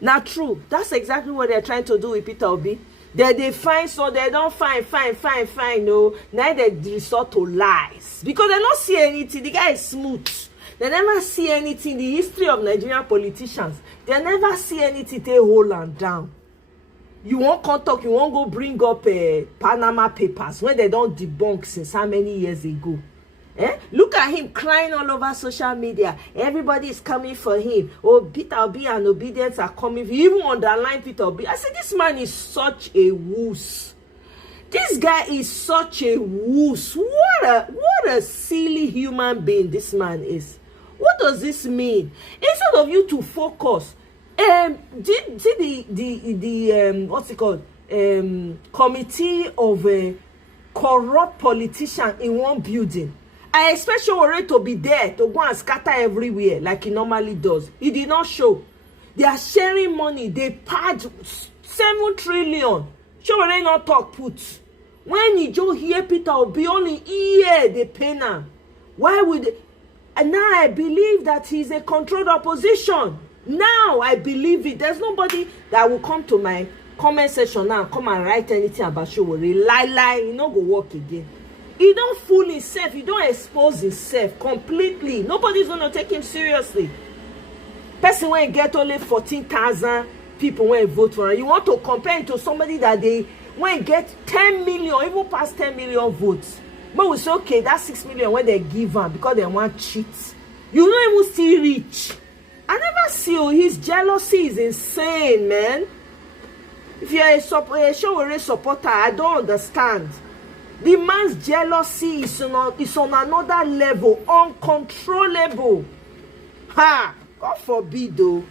Not true. That's exactly what they're trying to do with Peter Obi. They find, so they don't find, no. Now they resort to lies. Because they don't see anything. The guy is smooth. They never see anything. The history of Nigerian politicians, they never see anything they hold and down. You won't come talk, you won't go bring up Panama Papers when they don't debunk since how many years ago. Look at him crying all over social media. Everybody is coming for him. Oh, Peter Obi and obedience are coming. You even underline Peter Obi. I said, this man is such a wuss. This guy is such a wuss. What a silly human being this man is. What does this mean? Instead of you to focus, see the what's it called? Committee of corrupt politicians in one building. I expect Shuri to be there to go and scatter everywhere like he normally does. He did not show. They are sharing money. They paid 7 trillion. Shuri not talk put. When you just hear Peter Obi only hear the penna. Why would? And now I believe that he's a controlled opposition. Now I believe it. There's nobody that will come to my comment section now and come and write anything about Shuri. Lie, you no go work again. He don't fool himself. He don't expose himself completely. Nobody's going to take him seriously. Person when get only 14,000 people when vote for him. You want to compare him to somebody that they when get 10 million, even past 10 million votes. But we say, okay, that's 6 million when they give him because they want cheat. You don't even see rich. I never see his jealousy is insane, man. If you're a Shuri supporter, I don't understand. The man's jealousy is on another level, uncontrollable. Ha! God forbid, though.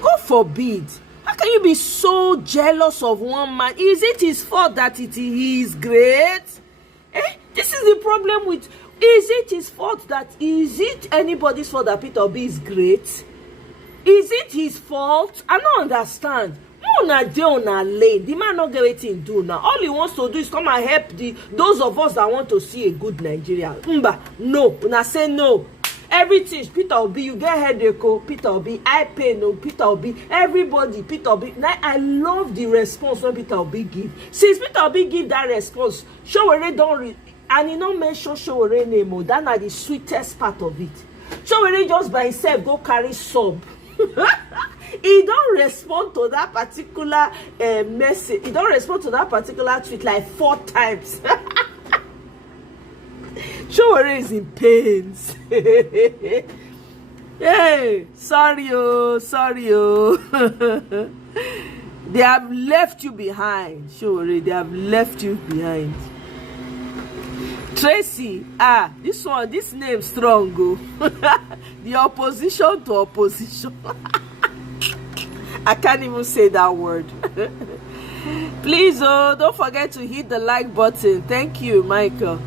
God forbid. How can you be so jealous of one man? Is it his fault that he is great? This is the problem with... Is it his fault that... Is it anybody's fault that Peter Obi is great? Is it his fault? I don't understand. Una dey una lane. The man not get wetin do now. All he wants to do is come and help those of us that want to see a good Nigeria. No. Una say no. Everything, Peter Obi, you get headache, oh, Peter Obi, I pay, no, Peter Obi, everybody, Peter Obi. Now, I love the response when Peter Obi give. Since Peter Obi give that response, Showore don't and he don't mention Showore name, oh, that na the sweetest part of it. Showore just by himself go carry sub. He don't respond to that particular message. He don't respond to that particular tweet like 4 times. Showore is in pains. Hey, sorry, oh. They have left you behind, Showore. They have left you behind. Tracy, this name strong, oh. The opposition to opposition. I can't even say that word. Please, don't forget to hit the like button. Thank you, Michael.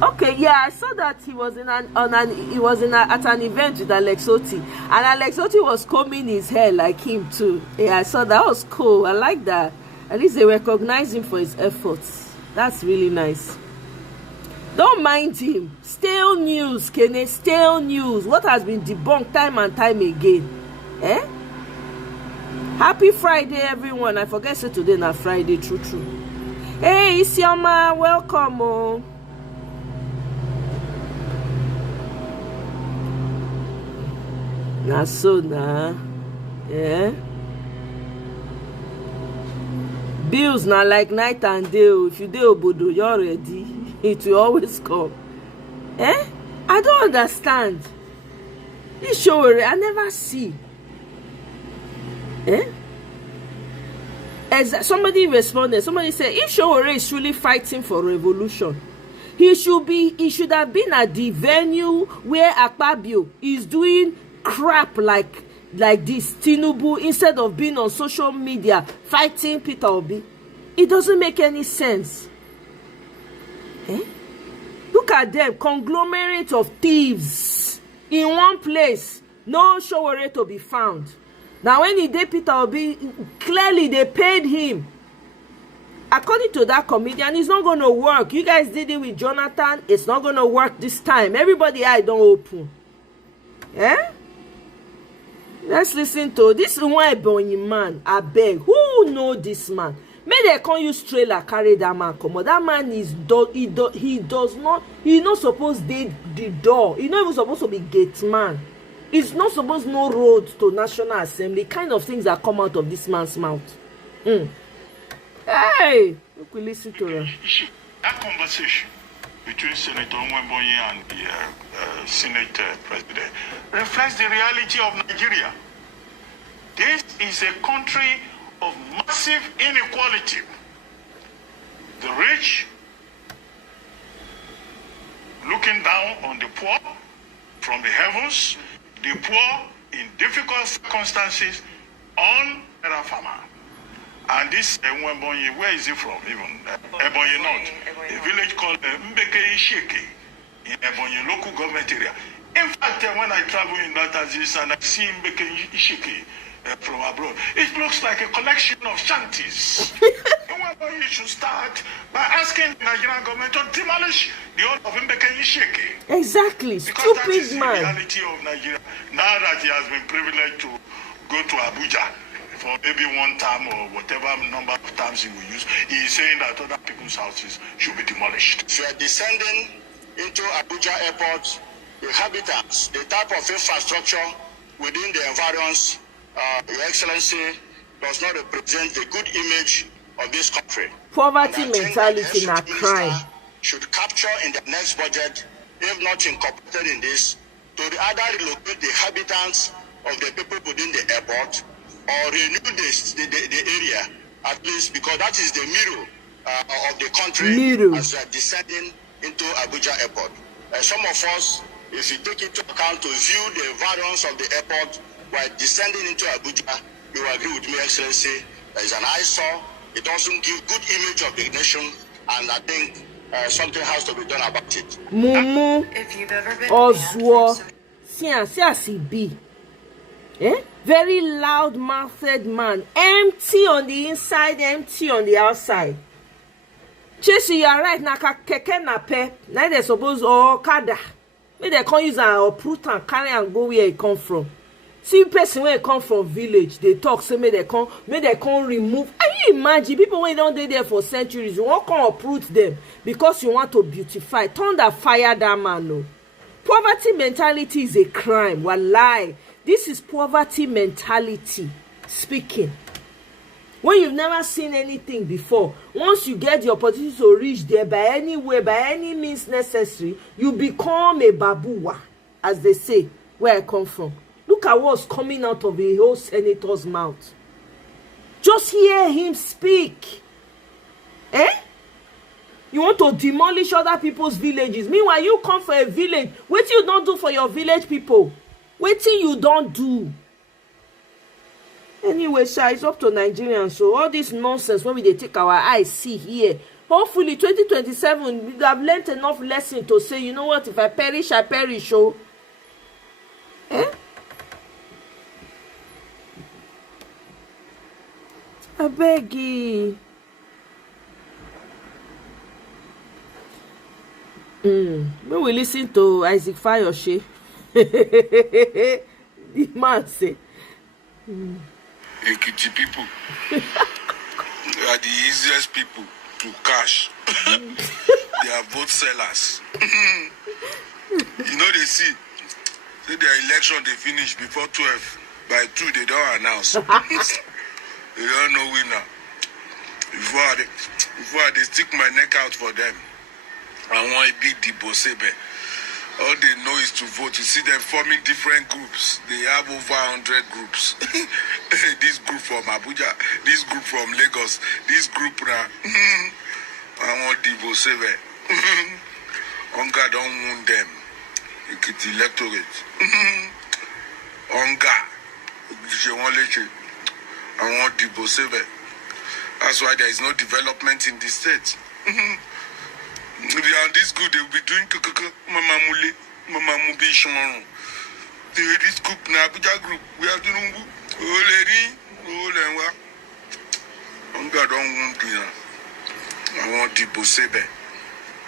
Okay, yeah, I saw that he was at an event with Alex Oti, and Alex Oti was combing his hair like him too. Yeah, I saw that was cool. I like that. At least they recognize him for his efforts. That's really nice. Don't mind him. Stale news, Kene. Stale news. What has been debunked time and time again? Happy Friday, everyone. I forget say today na Friday. True. Hey, Isioma, welcome. Oh. Na so na, yeah. Bills na like night and day. If you dey obodo, you're ready. It will always come. I don't understand. This show I never see. As somebody responded, somebody said, if Showore is truly fighting for revolution, he should have been at the venue where Akpabio is doing crap like this, Tinubu, instead of being on social media fighting Peter Obi. It doesn't make any sense. Look at them, conglomerate of thieves in one place, no Showore to be found. Now when he did Peter Obi, clearly they paid him. According to that comedian, it's not going to work. You guys did it with Jonathan, it's not going to work this time. Everybody eye don't open. Let's listen to this one man. I beg, who know this man? May they can't use trailer carry that man come. That man is he's not supposed to be the door. He's not even supposed to be gate man. He's not supposed to know road to National Assembly. Kind of things that come out of this man's mouth. Hey, look, we listen to her. That conversation between Senator Nwebonyi and the Senate President reflects the reality of Nigeria. This is a country of massive inequality. The rich looking down on the poor from the heavens, the poor in difficult circumstances on a farmer. And this Nwebonyi, where is he from? Even Ebonyi North, a village called Mbeke Isheke in Ebonyi local government area. In fact, when I travel in that Aziz and I see Mbeke Isheke from abroad, it looks like a collection of shanties. Nwebonyi should start by asking the Nigerian government to demolish the whole of Mbeke Isheke. Exactly, because stupid that is man. The reality of Nigeria. Now that he has been privileged to go to Abuja for maybe one term or whatever number of times he will use, he is saying that other people's houses should be demolished. If you are descending into Abuja Airport, the habitats, the type of infrastructure within the environs, Your Excellency, does not represent the good image of this country. Poverty mentality na crime. Should capture in the next budget, if not incorporated in this, to either relocate the habitants of the people within the airport or renew the area, at least, because that is the mirror of the country as we are descending into Abuja Airport. Some of us, if you take into account to view the environs of the airport while descending into Abuja, you will agree with me, Excellency, there is an eyesore. It doesn't give good image of the nation, and I think something has to be done about it. Mumu Oswo, see as he be. Very loud-mouthed man, empty on the inside, empty on the outside. Chesi, you are right. Na keke na pe. Now they suppose kada. Maybe they can't use an uproot and carry and go where it come from. See person where it come from village, they talk say may they come remove. Can you imagine people when don't dey there for centuries? You won't come uproot them because you want to beautify. Thunder fire that man. No. Poverty mentality is a crime. Wallahi. This is poverty mentality speaking. When you've never seen anything before, once you get the opportunity to reach there by any way, by any means necessary, you become a babuwa, as they say, where I come from. Look at what's coming out of a whole senator's mouth. Just hear him speak. You want to demolish other people's villages. Meanwhile, you come for a village. What you don't do for your village people? What you don't do? Anyway, sir, it's up to Nigerians. So all this nonsense when we take our eyes see here. Hopefully, 2027, we have learned enough lesson to say, you know what? If I perish, I perish. Oh, I beg you. When we listen to Isaac Fayoshe, the man say, Ekiti people are the easiest people to cash. They are vote sellers. You know, they say their election they finish before 12. By 2 they don't announce. They don't know winner. Before they stick my neck out for them. I want a big Dibosebe. All they know is to vote. You see them forming different groups. They have over 100 groups. This group from Abuja, this group from Lagos, this group now. I want Dibosebe. Hunger don't wound them. You get electorate. Hunger. I want Dibosebe. That's why there is no development in the state. If they are this good, they will be doing Mama Mule, Mama Mubi Shamaru. This group, Nabuja group, we are doing Olenwa. Hunger don't want dinner. I want the Bosebe.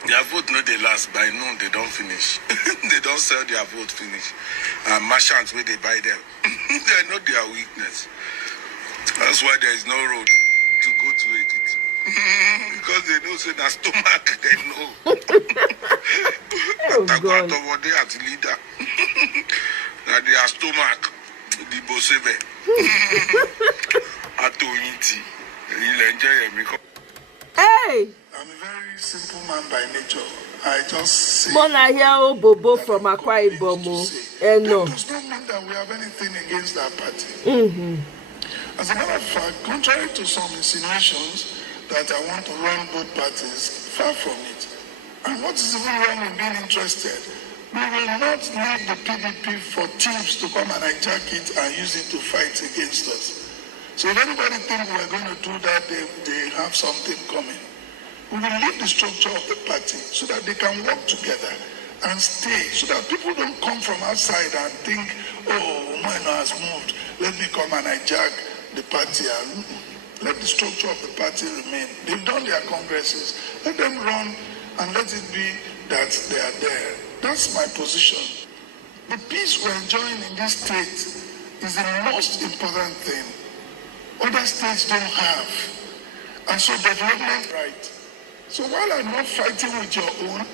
Their vote no they last by noon, they don't finish. They don't sell their vote finish. And merchants where they buy them. They know their weakness. That's why there is no road to go to it. Because they know say na stomach they know. Oh God. Over there as leader. That their stomach the Bosebe. Atoyinti. You'll enjoy it. Hey! I'm a very simple man by nature. I just say Mona here Bobo from Akwa Ibom. No. That does not mean that we have anything against that party. As a matter of fact, contrary to some insinuations that I want to run both parties, far from it. And what is even wrong in being interested? We will not leave the PDP for teams to come and hijack it and use it to fight against us. So if anybody thinks we're going to do that, they have something coming. We will leave the structure of the party so that they can work together and stay, so that people don't come from outside and think, oh, mine has moved, let me come and hijack the party. And let the structure of the party remain. They've done their congresses. Let them run and let it be that they are there. That's my position. The peace we're enjoying in this state is the most important thing. Other states don't have. And so development right. So while I'm not fighting with your own,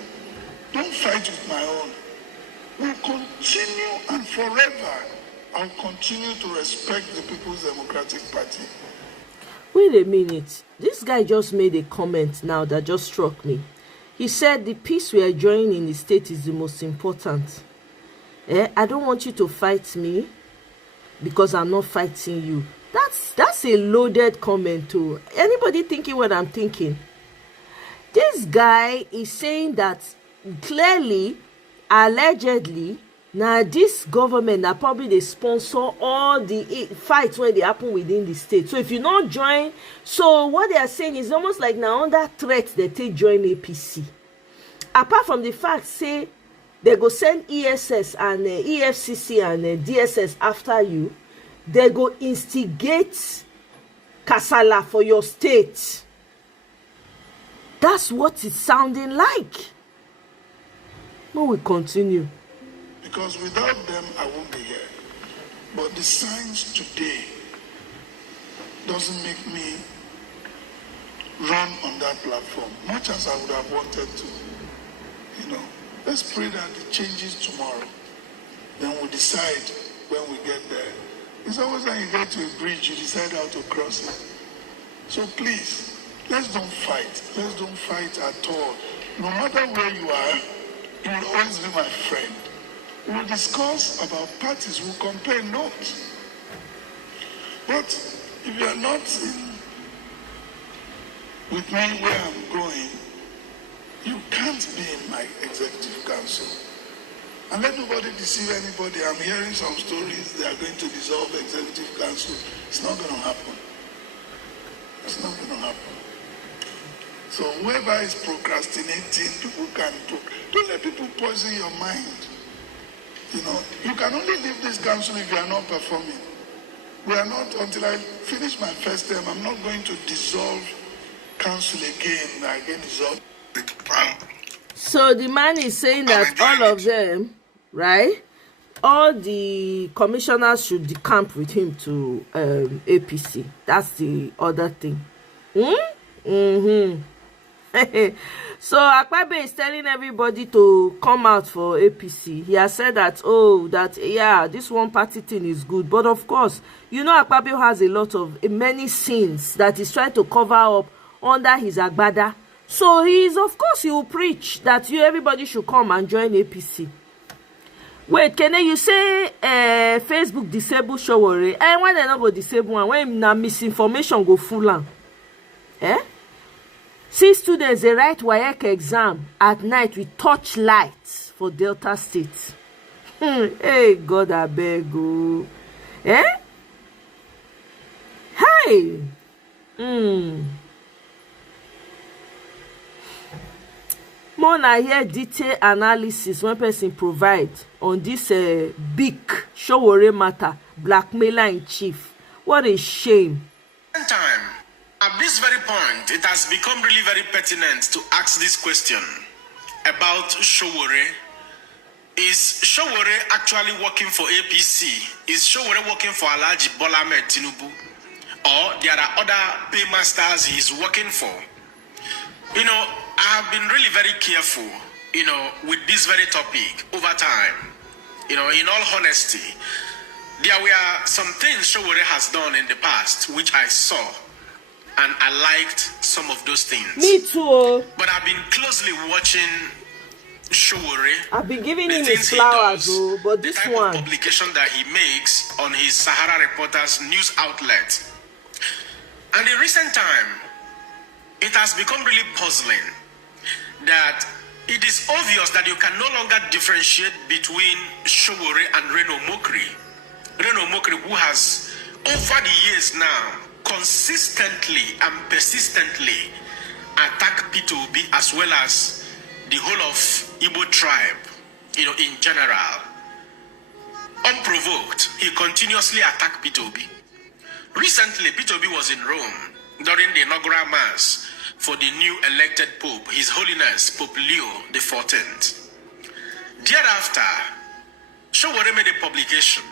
don't fight with my own. We'll continue and forever I'll continue to respect the People's Democratic Party. Wait a minute. This guy just made a comment now that just struck me. He said the peace we are enjoying in the state is the most important. I don't want you to fight me because I'm not fighting you. That's a loaded comment too. Anybody thinking what I'm thinking? This guy is saying that clearly, allegedly, now this government are probably they sponsor all the fights when they happen within the state. So if you not join, so what they are saying is almost like now under threat they take join APC. Apart from the fact say they go send ESS and EFCC and DSS after you, they go instigate kasala for your state. That's what it's sounding like. Now we continue. Because without them, I won't be here. But the science today doesn't make me run on that platform, much as I would have wanted to. You know, let's pray that it changes tomorrow. Then we'll decide when we get there. It's always when you get to a bridge, you decide how to cross it. So please, let's don't fight. Let's don't fight at all. No matter where you are, you will always be my friend. We will discuss about parties, we'll compare notes. But if you are not with me where I'm going, you can't be in my executive council. And let nobody deceive anybody. I'm hearing some stories they are going to dissolve the executive council. It's not going to happen. It's not going to happen. So whoever is procrastinating, people can talk. Don't let people poison your mind. You know, you can only leave this council if you are not performing. We are not, until I finish my first term, I'm not going to dissolve council again dissolve. So the man is saying that all of them, right? All the commissioners should decamp with him to APC. That's the other thing. So Akpabio is telling everybody to come out for APC. He has said that, yeah, this one party thing is good. But of course, you know Akpabio has a lot of many sins that he's trying to cover up under his agbada. So of course, he will preach that everybody should come and join APC. Wait, Kene, you say Facebook disable Showore. When they not go disable one, when na misinformation go full on. See students, they write WAEC exam at night with torchlights for Delta State. Hey, God, I beg you. Hey. More na hear detailed analysis when person provide on this big Showore matter, blackmailer in chief. What a shame. Time, at this very point, it has become really very pertinent to ask this question about Showore. Is Showore actually working for APC? Is Showore working for Alhaji Bola Ahmed Tinubu? Or there are other paymasters he's working for? You know, I have been really very careful, with this very topic over time. In all honesty, there were some things Showore has done in the past which I saw, and I liked some of those things. Me too. But I've been closely watching Showore. I've been giving him his flowers, but this the type one. of publication that he makes on his Sahara Reporters news outlet. And in recent time, it has become really puzzling that it is obvious that you can no longer differentiate between Showore and Reno Mokri. Reno Mokri, who has, over the years now, consistently and persistently attacked P2B as well as the whole of Igbo tribe, in general. Unprovoked, he continuously attacked P2B. Recently, P2B was in Rome during the inaugural mass for the new elected Pope, His Holiness Pope Leo XIV. Thereafter, Showore made a publication,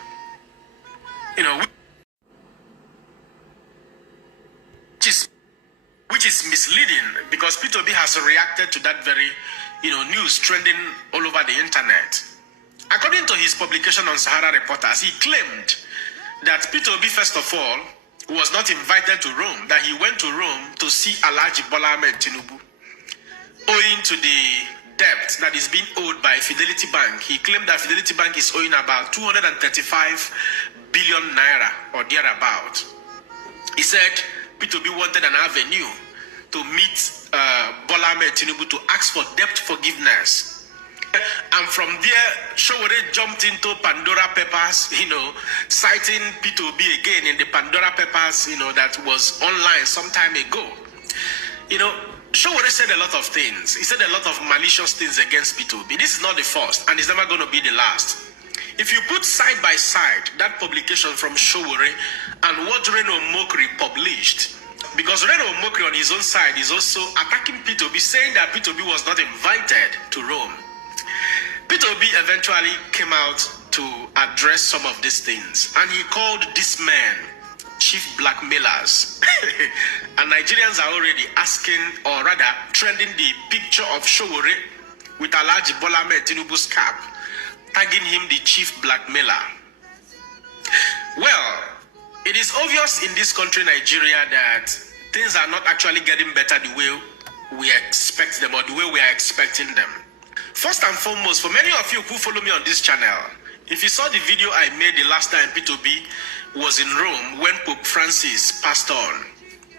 which is misleading because P2B has reacted to that very, news trending all over the internet. According to his publication on Sahara Reporters, he claimed that P2B, first of all, was not invited to Rome, that he went to Rome to see Alhaji Bola Ahmed Tinubu. Owing to the debt that is being owed by Fidelity Bank, he claimed that Fidelity Bank is owing about 235 billion naira or thereabout. He said P2B wanted an avenue to meet Bola Ahmed Tinubu to ask for debt forgiveness. And from there, Showore jumped into Pandora Papers, citing P2B again in the Pandora Papers, that was online some time ago. Showore said a lot of things. He said a lot of malicious things against P2B. This is not the first, and it's never going to be the last. If you put side by side that publication from Showore and what Reno Mokri published, because Reno Mokri on his own side is also attacking P2B, saying that P2B was not invited to Rome. P2B eventually came out to address some of these things, and he called these men chief blackmailers. And Nigerians are already asking, or rather trending the picture of Showore with Alhaji Bola Ahmed Tinubu's cap, tagging him the chief blackmailer. Well, it is obvious in this country, Nigeria, that things are not actually getting better the way we expect them or the way we are expecting them. First and foremost, for many of you who follow me on this channel, if you saw the video I made the last time P2B was in Rome when Pope Francis passed on,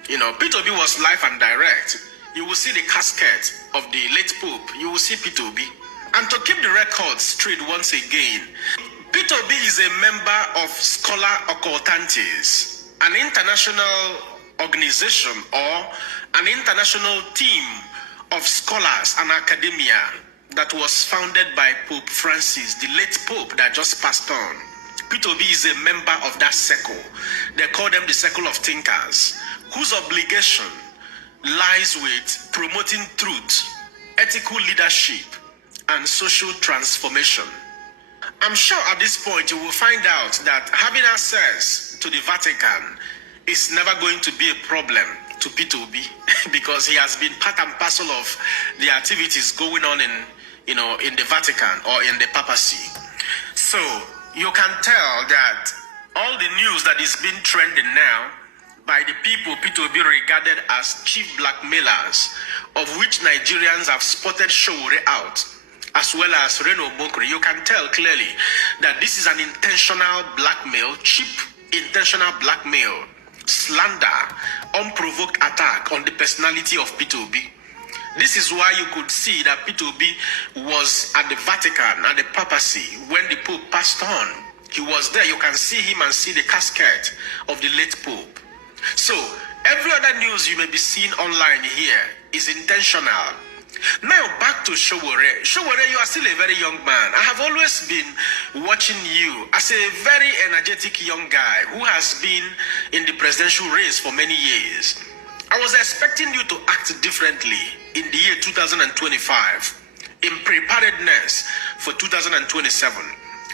you know, P2B was live and direct. You will see the casket of the late Pope. You will see P2B. And to keep the record straight once again, P2B is a member of Scholar Occultantes, an international organization or an international team of scholars and academia that was founded by Pope Francis, the late Pope that just passed on. P2B is a member of that circle. They call them the Circle of Thinkers, whose obligation lies with promoting truth, ethical leadership, and social transformation. I'm sure at this point you will find out that having access to the Vatican is never going to be a problem to P2B because he has been part and parcel of the activities going on in the Vatican or in the papacy. So you can tell that all the news that is being trending now by the people P2B regarded as chief blackmailers, of which Nigerians have spotted Showore out, as well as Reno Mokri, you can tell clearly that this is an intentional blackmail, cheap intentional blackmail, slander, unprovoked attack on the personality of P2B. This is why you could see that P2B was at the Vatican, at the papacy, when the Pope passed on. He was there. You can see him and see the casket of the late Pope. So, every other news you may be seeing online here is intentional. Now, back to Showore. Showore, you are still a very young man. I have always been watching you as a very energetic young guy who has been in the presidential race for many years. I was expecting you to act differently in the year 2025, in preparedness for 2027.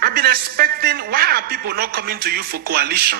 I've been expecting, why are people not coming to you for coalition?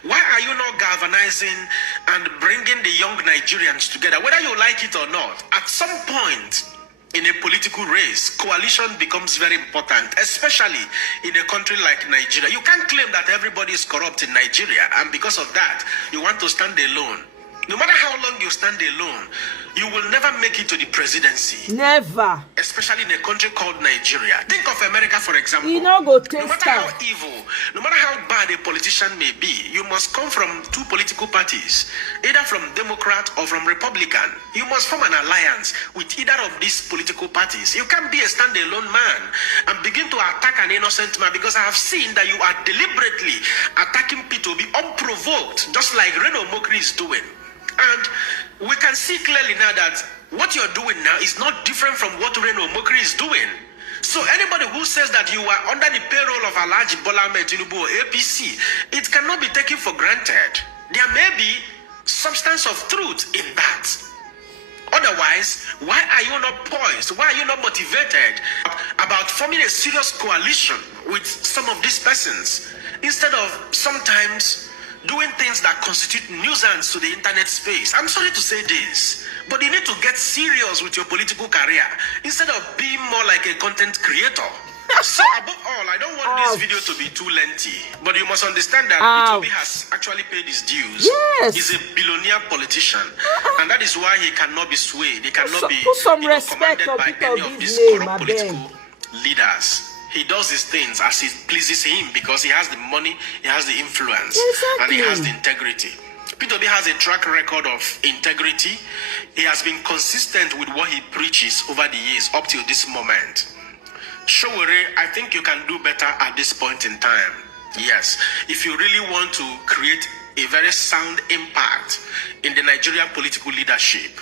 Why are you not galvanizing and bringing the young Nigerians together, whether you like it or not? At some point in a political race, coalition becomes very important, especially in a country like Nigeria. You can't claim that everybody is corrupt in Nigeria, and because of that, you want to stand alone. No matter how long you stand alone, you will never make it to the presidency. Never. Especially in a country called Nigeria. Think of America, for example. You know, go taste no matter how evil, no matter how bad a politician may be, you must come from two political parties, either from Democrat or from Republican. You must form an alliance with either of these political parties. You can't be a standalone man and begin to attack an innocent man, because I have seen that you are deliberately attacking P2B unprovoked, just like Reno Mokri is doing. And we can see clearly now that what you're doing now is not different from what Reno Mokri is doing. So anybody who says that you are under the payroll of Alhaji Bola Ahmed Tinubu or APC, it cannot be taken for granted. There may be substance of truth in that. Otherwise, why are you not poised? Why are you not motivated about forming a serious coalition with some of these persons, instead of sometimes doing things that constitute nuisance to the internet space? I'm sorry to say this, but you need to get serious with your political career instead of being more like a content creator. So above all, I don't want this video to be too lengthy, but you must understand that P2B has actually paid his dues. Yes. He's a billionaire politician, and that is why he cannot be swayed. He cannot be put some respect commanded by any of these corrupt political leaders. He does his things as it pleases him because he has the money, he has the influence, and he has the integrity. P2B has a track record of integrity. He has been consistent with what he preaches over the years up till this moment. Showore, I think you can do better at this point in time. Yes, if you really want to create a very sound impact in the Nigerian political leadership,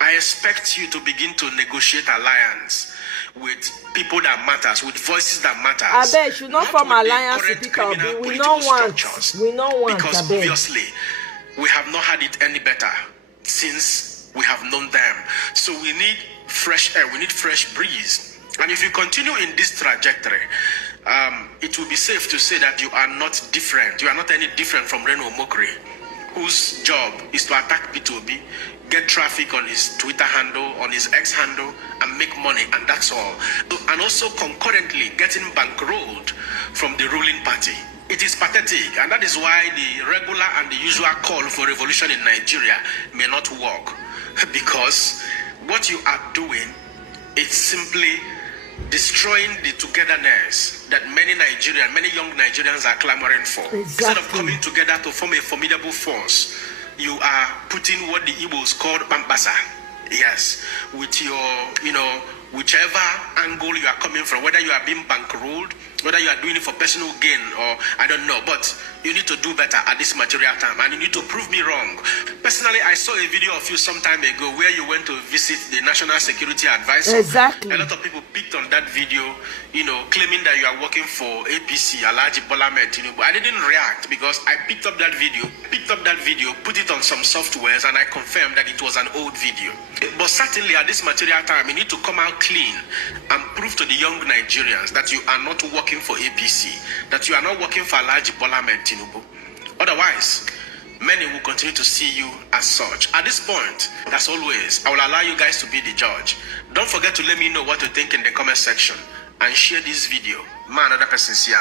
I expect you to begin to negotiate alliance with people that matters, with voices that matters. I bet you not from alliance with people. We don't want. Because obviously, we have not had it any better since we have known them. So we need fresh air. We need fresh breeze. And if you continue in this trajectory, it will be safe to say that you are not different. You are not any different from Reno Omokri, whose job is to attack P2B, get traffic on his Twitter handle, on his X handle, and make money, and that's all. And also concurrently getting bankrolled from the ruling party. It is pathetic, and that is why the regular and the usual call for revolution in Nigeria may not work. Because what you are doing is simply destroying the togetherness that many young Nigerians are clamoring for. Exactly. Instead of coming together to form a formidable force, you are putting what the Igbos called Bambasa. Yes, with your, whichever angle you are coming from, whether you are being bankrolled, whether you are doing it for personal gain, or I don't know, but you need to do better at this material time, and you need to prove me wrong. Personally, I saw a video of you some time ago where you went to visit the National Security Advisor. Exactly. A lot of people picked on that video, claiming that you are working for APC, Alhaji Bola Ahmed Tinubu. I didn't react because I picked up that video, put it on some softwares, and I confirmed that it was an old video. But certainly at this material time, you need to come out clean and prove to the young Nigerians that you are not working for APC, that you are not working for Alhaji Bola Ahmed Tinubu. Otherwise, many will continue to see you as such. At this point, as always, I will allow you guys to be the judge. Don't forget to let me know what you think in the comment section and share this video. Man, another person here.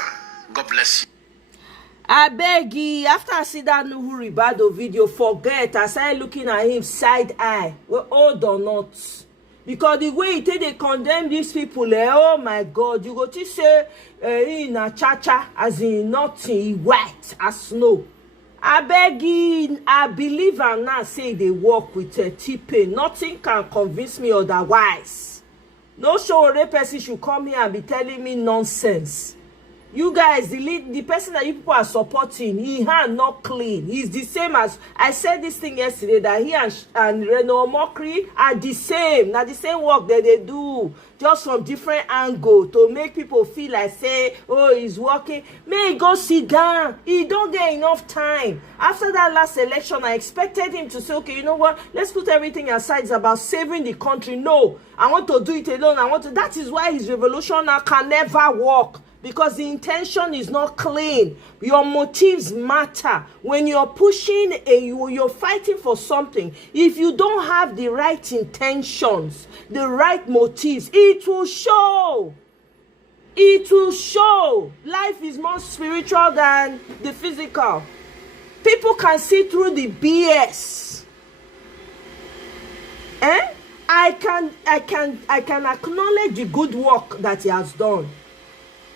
God bless you. I beg you, after I see that Nuhu Ribado video, forget. I started looking at him side eye. Well, old or not. Because the way they condemn these people, oh my God, you go to say in a cha-cha as in nothing white as snow. I beg you, I believe and now say they work with T-Pain. Nothing can convince me otherwise. No show person should come here and be telling me nonsense. You guys, the person that you people are supporting, he hand not clean. He's the same as I said this thing yesterday, that he and Reno Omokri are the same. Now the same work that they do, just from different angle to make people feel like say, oh, he's working. May he go sit down. He don't get enough time. After that last election, I expected him to say, okay, you know what? Let's put everything aside. It's about saving the country. No, I want to do it alone. That is why his revolution now can never work. Because the intention is not clean. Your motives matter. When you're pushing, you're fighting for something. If you don't have the right intentions, the right motives, it will show. It will show. Life is more spiritual than the physical. People can see through the BS. I can acknowledge the good work that he has done.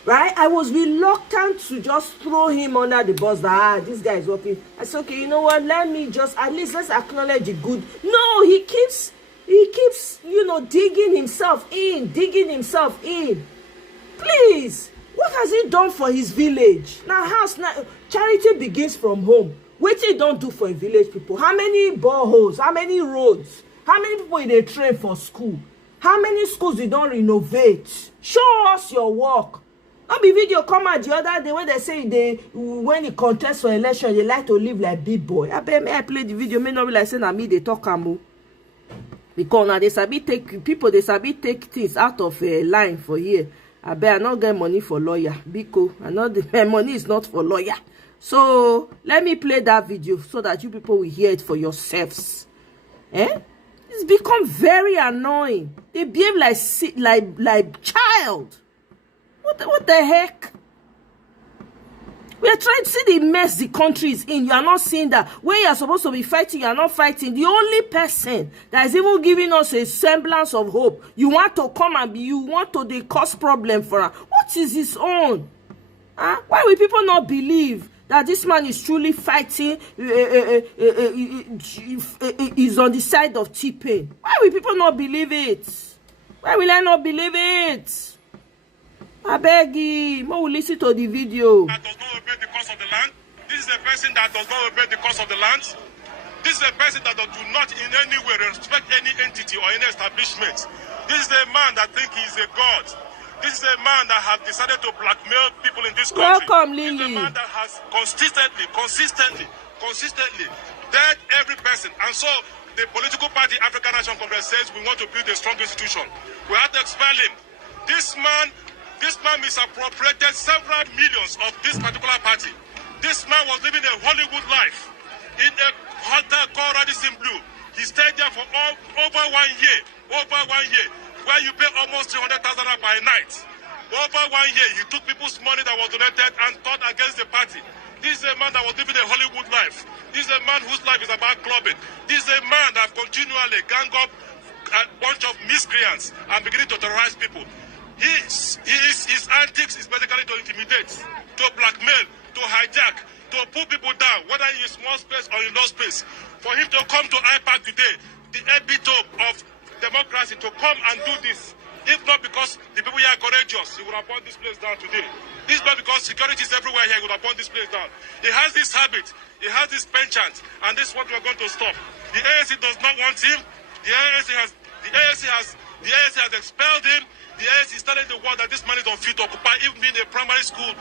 Right? I was reluctant to just throw him under the bus that this guy is working. I said, okay, you know what? Let me just at least let's acknowledge the good. No, he keeps, digging himself in. Please, what has he done for his village? Now, charity begins from home. What he don't do for a village people? How many boreholes? How many roads? How many people they train for school? How many schools you don't renovate? Show us your work. Not be video come out the other day when they say when they contest for election, they like to live like big boy. I bet I play the video, may not be like saying that me they talk amo. Because now they sabi take things out of a line for here. I bet I not get money for lawyer. Because my money is not for lawyer. So let me play that video so that you people will hear it for yourselves. It's become very annoying. They behave like child. What the heck? We are trying to see the mess the country is in. You are not seeing that. When you are supposed to be fighting, you are not fighting. The only person that is even giving us a semblance of hope, you want to come and you want to cause problem for her. What is his own? Why will people not believe that this man is truly fighting, is on the side of T-Pain? Why will people not believe it? Why will I not believe it? I beg you, Mo will listen to the video. That does not obey the course of the land. This is a person that does not obey the course of the land. This is a person that do not in any way respect any entity or any establishment. This is a man that thinks he is a god. This is a man that has decided to blackmail people in this country. Welcome, Lily. This is a man that has consistently dead every person. And so the political party African National Congress says we want to build a strong institution. We have to expel him. This man misappropriated several millions of this particular party. This man was living a Hollywood life in a hotel called Radisson Blue. He stayed there for over 1 year, where you pay almost 300,000 per night. Over 1 year, he took people's money that was donated and turned against the party. This is a man that was living a Hollywood life. This is a man whose life is about clubbing. This is a man that continually gang up a bunch of miscreants and beginning to terrorize people. His antics is basically to intimidate, to blackmail, to hijack, to put people down, whether in small space or in no space. For him to come to IPAC today, the epitome of democracy, to come and do this, if not because the people here are courageous, he would have brought this place down today. This is not because security is everywhere here, he would have brought this place down. He has this habit, he has this penchant, and this is what we are going to stop. The ANC does not want him. The ANC has expelled him. The ANC is telling the world that this man is unfit to occupy, even being a primary school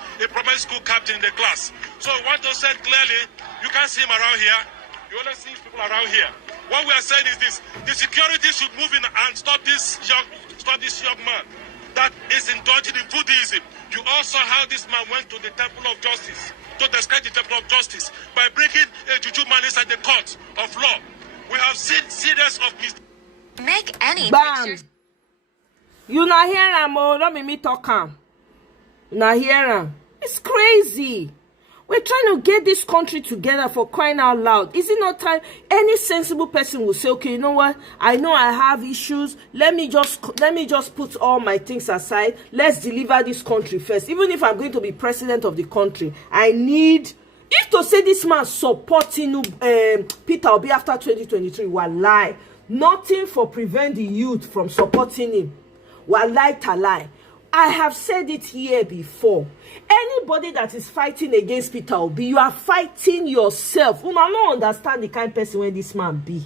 captain in the class. So we want to say clearly, you can't see him around here. You only see people around here. What we are saying is this: the security should move in and stop this young man that is indulging in Buddhism. You also how this man went to the Temple of Justice to describe the Temple of Justice by bringing a juju man inside the court of law. We have seen series of mistakes. Make any Bam. pictures. You not hear him, oh, don't make me talk him. You not hear him. It's crazy. We're trying to get this country together, for crying out loud. Is it not time? Any sensible person will say, okay, you know what? I know I have issues. Let me just put all my things aside. Let's deliver this country first. Even if I'm going to be president of the country, I need. If to say this man supporting Peter Obi after 2023, wallahi, nothing for prevent the youth from supporting him. Wallahi talai. I have said it here before. Anybody that is fighting against Peter Obi, you are fighting yourself. You don't understand the kind of person when this man be.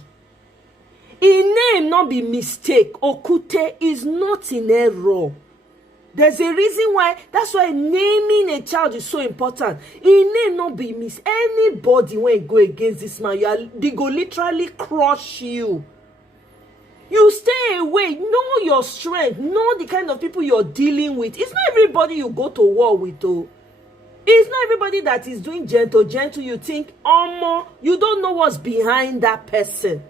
His name not be mistake. Okute is not in error. There's a reason why. That's why naming a child is so important. His name not be miss. Anybody when go against this man, they go literally crush you. You stay away. Know your strength. Know the kind of people you're dealing with. It's not everybody you go to war with. Oh. It's not everybody that is doing gentle. You think, you don't know what's behind that person.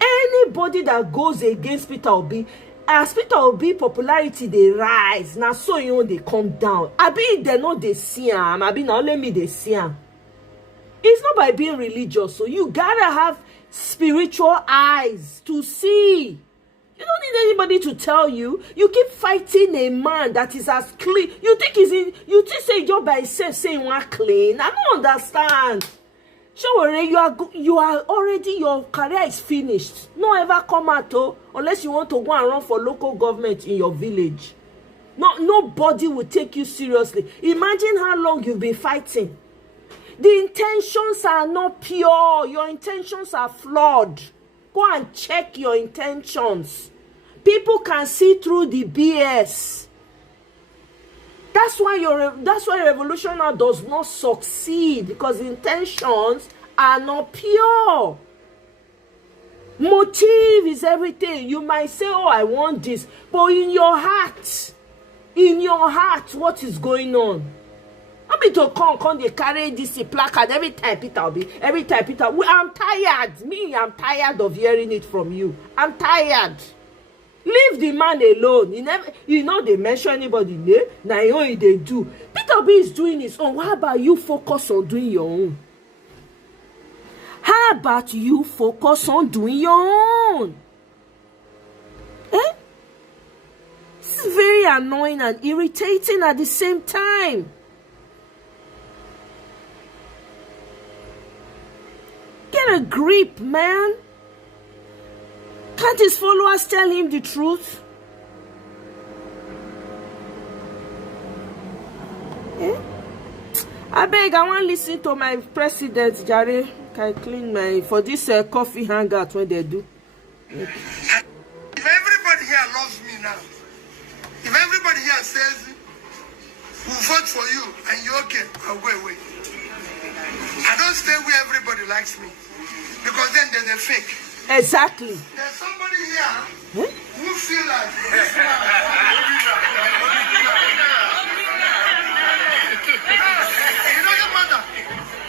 Anybody that goes against Peter Obi, as Peter Obi popularity they rise, now so you know they come down. They know they see him. Now let me they see him. It's not by being religious. So you gotta have spiritual eyes to see. You don't need anybody to tell you. You keep fighting a man that is as clean. You think say job by himself saying one clean. I don't understand. Sure, you are already, your career is finished. No ever come out unless you want to go and run for local government in your village. Nobody will take you seriously. Imagine how long you've been fighting. The intentions are not pure. Your intentions are flawed. Go and check your intentions. People can see through the BS. That's why revolution now does not succeed, because intentions are not pure. Motive is everything. You might say, oh, I want this, but in your heart, what is going on? I mean to come they carry this placard every time Peter will be. I'm tired. I'm tired of hearing it from you. I'm tired. Leave the man alone. They mention anybody there. Now they do. Peter B is doing his own. How about you focus on doing your own? How about you focus on doing your own? This is very annoying and irritating at the same time. Get a grip, man. Can't his followers tell him the truth? I beg, I want to listen to my president, Jare. I clean my for this coffee hangout when they do. If everybody here loves me now, if everybody here says we'll vote for you and you're okay, I'll go away. I don't stay where everybody likes me because then there's a fake. Exactly. There's somebody here who feel like it doesn't matter.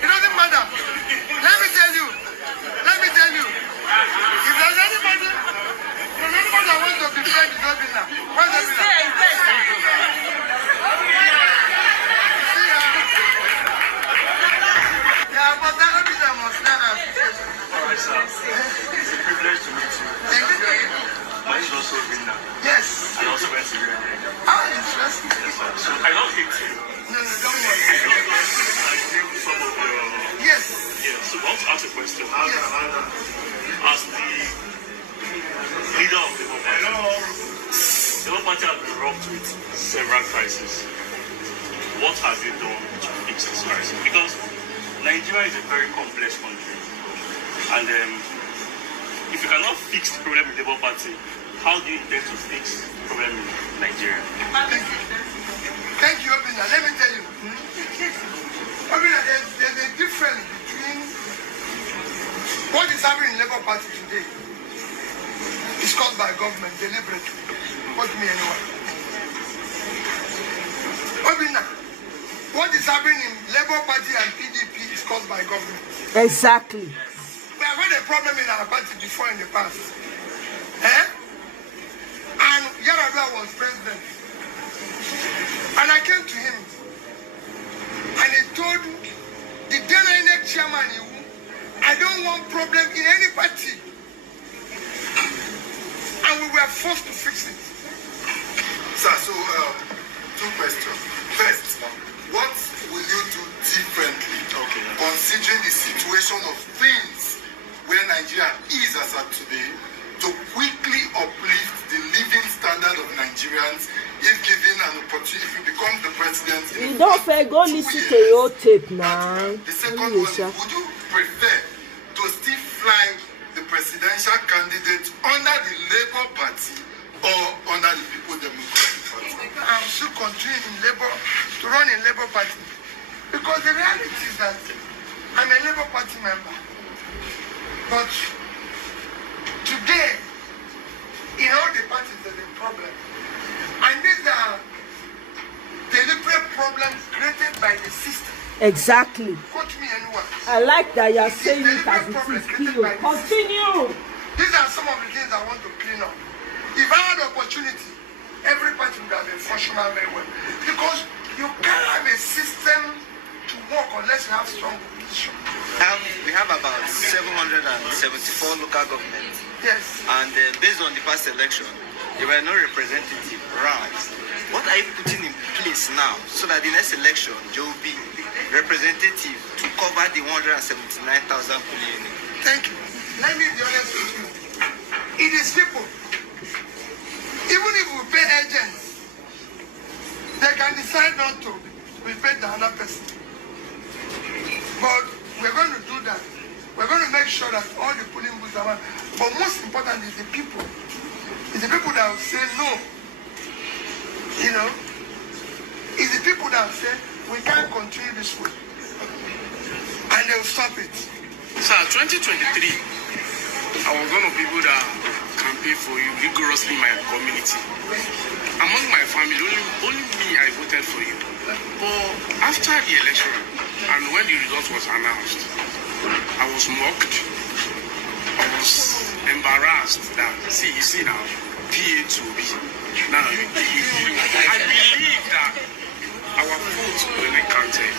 It doesn't matter. Let me tell you. If there's anybody that wants to be friends with Obina, where's Obina? Yeah, but that Obina must learn how to say so. Alright, sir. It's a privilege to meet you. Thank you. My name is also Obina. Yes. I also went to Nigerian. Ah, interesting. Yes, sir. So I don't hate you. No, don't worry. I don't know some of your... Yes. Yeah, so I want to ask a question. Yes. As the leader of the Labour Party has been rocked with several crises. What have you done to fix this crisis? Because Nigeria is a very complex country. And if you cannot fix the problem in the Labour Party, how do you intend to fix the problem in Nigeria? Thank you, Obina. Let me tell you. Obina, there's a difference between what is happening in the Labour Party today. It's caused by government deliberately. What me anyway. Obina, what is happening in Labour Party and PDP is caused by government. Exactly. We have had a problem in our party before in the past. And Yaradua was president. And I came to him and he told the then INEC chairman, I don't want problem in any party. And we were forced to fix it. Sir, so two questions. First, what will you do differently considering the situation of things where Nigeria is as of today to quickly uplift the living standard of Nigerians if given an opportunity, if you become the president? You don't fair go listen to your tape now. The second one is, would you prefer to still fly the presidential candidate under the Labour Party or under the People Democratic Party? I'm still continuing in Labour, to run in Labour Party. Because the reality is that I'm a Labour Party member. But today, in all the parties, there's a problem. And these are deliberate problems created by the system. Exactly. Quote me anyone. I like that you're saying it as it is. Continue. These are some of the things I want to clean up. If I had opportunity, every party would have been functional very well. Because you can't have a system to work unless you have strong opposition. We have about 774 local governments. Yes. And based on the past election, there were no representative rounds. What are you putting in place now so that the next election there will be representative to cover the 179,000 billion? Thank you. Let me be honest with you. It is people. Even if we pay agents, they can decide not to. We pay the other person. But we're going to do that. We're going to make sure that all the polling booths are. But most important is the people. It's the people that will say no. You know? It's the people that will say we can't continue this way. And they will stop it. Sir, 2023, I was one of the people that campaigned for you rigorously in my community. Among my family, only me, I voted for you. But after the election, and when the result was announced, I was mocked. I was embarrassed that, you see now, PA to B. Now, I believe that our votes will be counted.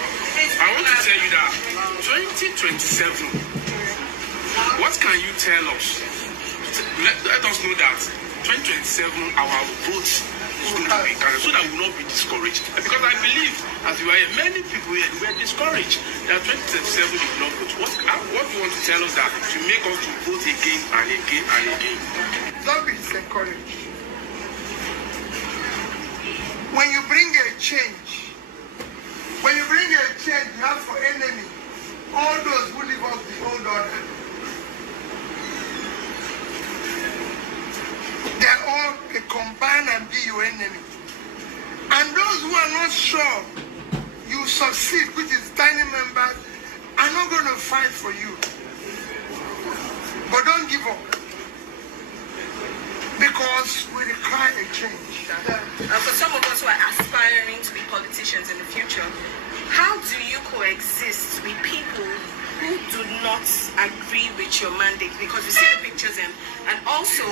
I want to tell you that 2027, what can you tell us? Let us know that 2027, our votes is going to be counted so that we will not be discouraged. Because I believe, as you are here, many people here were discouraged that 2027 is not vote. What do you want to tell us that to make us to vote again and again and again? Don't be discouraged. When you bring a change, you have for enemy all those who live up the old order, they're all, they combine and be your enemy. And those who are not sure you succeed, which is tiny members, are not going to fight for you. But don't give up. Because we require a change. For some of us who are aspiring to be politicians in the future, how do you coexist with people who do not agree with your mandate? Because we see the pictures and also,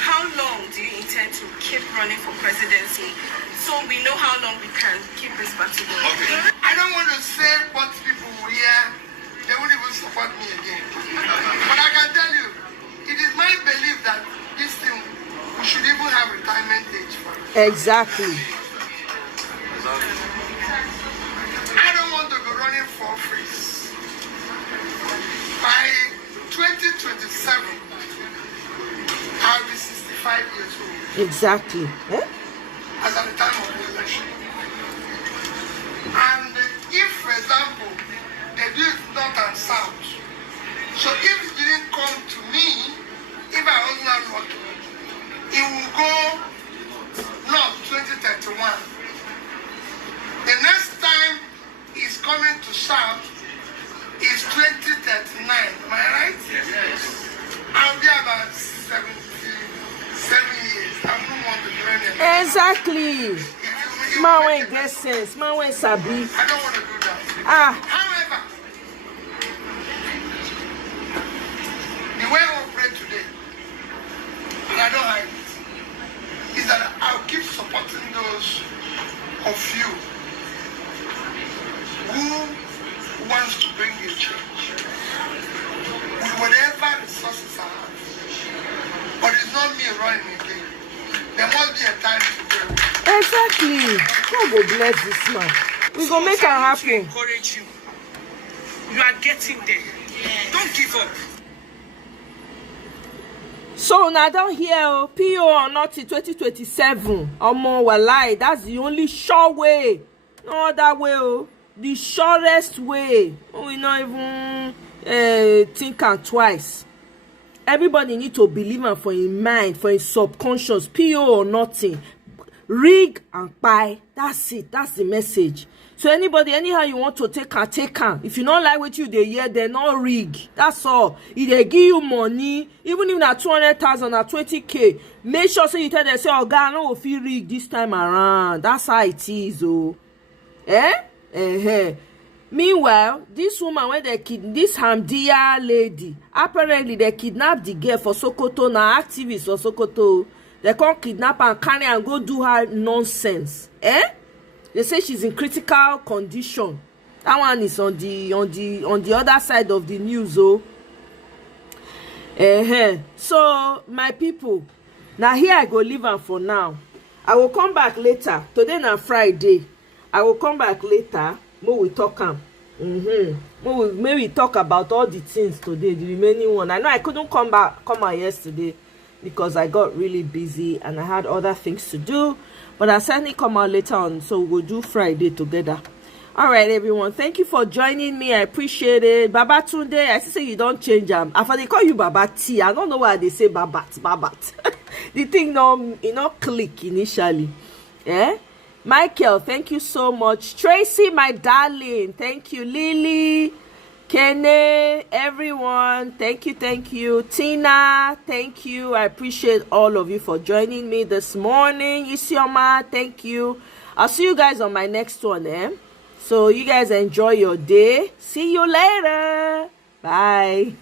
how long do you intend to keep running for presidency so we know how long we can keep this battle going? Okay. I don't want to say what people will hear. They won't even support me again. But I can tell you, it is my belief that this thing, we should even have retirement age for it. Exactly. I don't want to be running for office. By 2027, I'll be 65 years old. Exactly. Eh? As at the time of the election. And if, for example, they do it north and south, so if it didn't come to me, if I was not lucky, it will go north 2031. The next time it's coming to south is 2039. Am I right? Yes. I'll be about 77 years. I wouldn't want to do anything. Exactly. Man when get sense, man when sabi. I don't want to do that. However, the way I operate today, and I don't hide it, is that I'll keep supporting those of you who wants to bring a change with whatever resources I have. But it's not me running again. There must be a time to go. Exactly. God will bless this man. We gonna make it happen. Encourage you. You are getting there. Don't give up. So now don't hear PO or not in 2027. Omo walai, that's the only sure way. No other way. The surest way. We not even think am twice. Everybody need to believe am for him mind, for his subconscious. PO or nothing. Rig and buy. That's it. That's the message. So anybody, anyhow you want to take am. If you don't like what you dey hear, then no rig. That's all. If they give you money, even if na 200,000 or 20K, make sure so you tell them say, "Oh God, no fit rig this time around." That's how it is, oh. Meanwhile, this woman when they this Hamdia lady, apparently they kidnapped the girl for Sokoto, na activist for Sokoto. They can't kidnap her and carry and go do her nonsense. They say she's in critical condition. That one is on the other side of the news, oh. So my people, now here I go leave am for now. I will come back later. Today na Friday. I will come back later. We talk am. Maybe talk about all the things today, the remaining one. I know I couldn't come out yesterday because I got really busy and I had other things to do. But I'll certainly come out later on, so we'll do Friday together. All right, everyone. Thank you for joining me. I appreciate it. Baba Tunde, I say you don't change them. After they call you Baba T, I don't know why they say Babat. The thing no click initially. Michael, thank you so much. Tracy, my darling, thank you. Lily, Kene, everyone, thank you. Tina, thank you. I appreciate all of you for joining me this morning. Isioma, thank you. I'll see you guys on my next one. So you guys enjoy your day. See you later. Bye.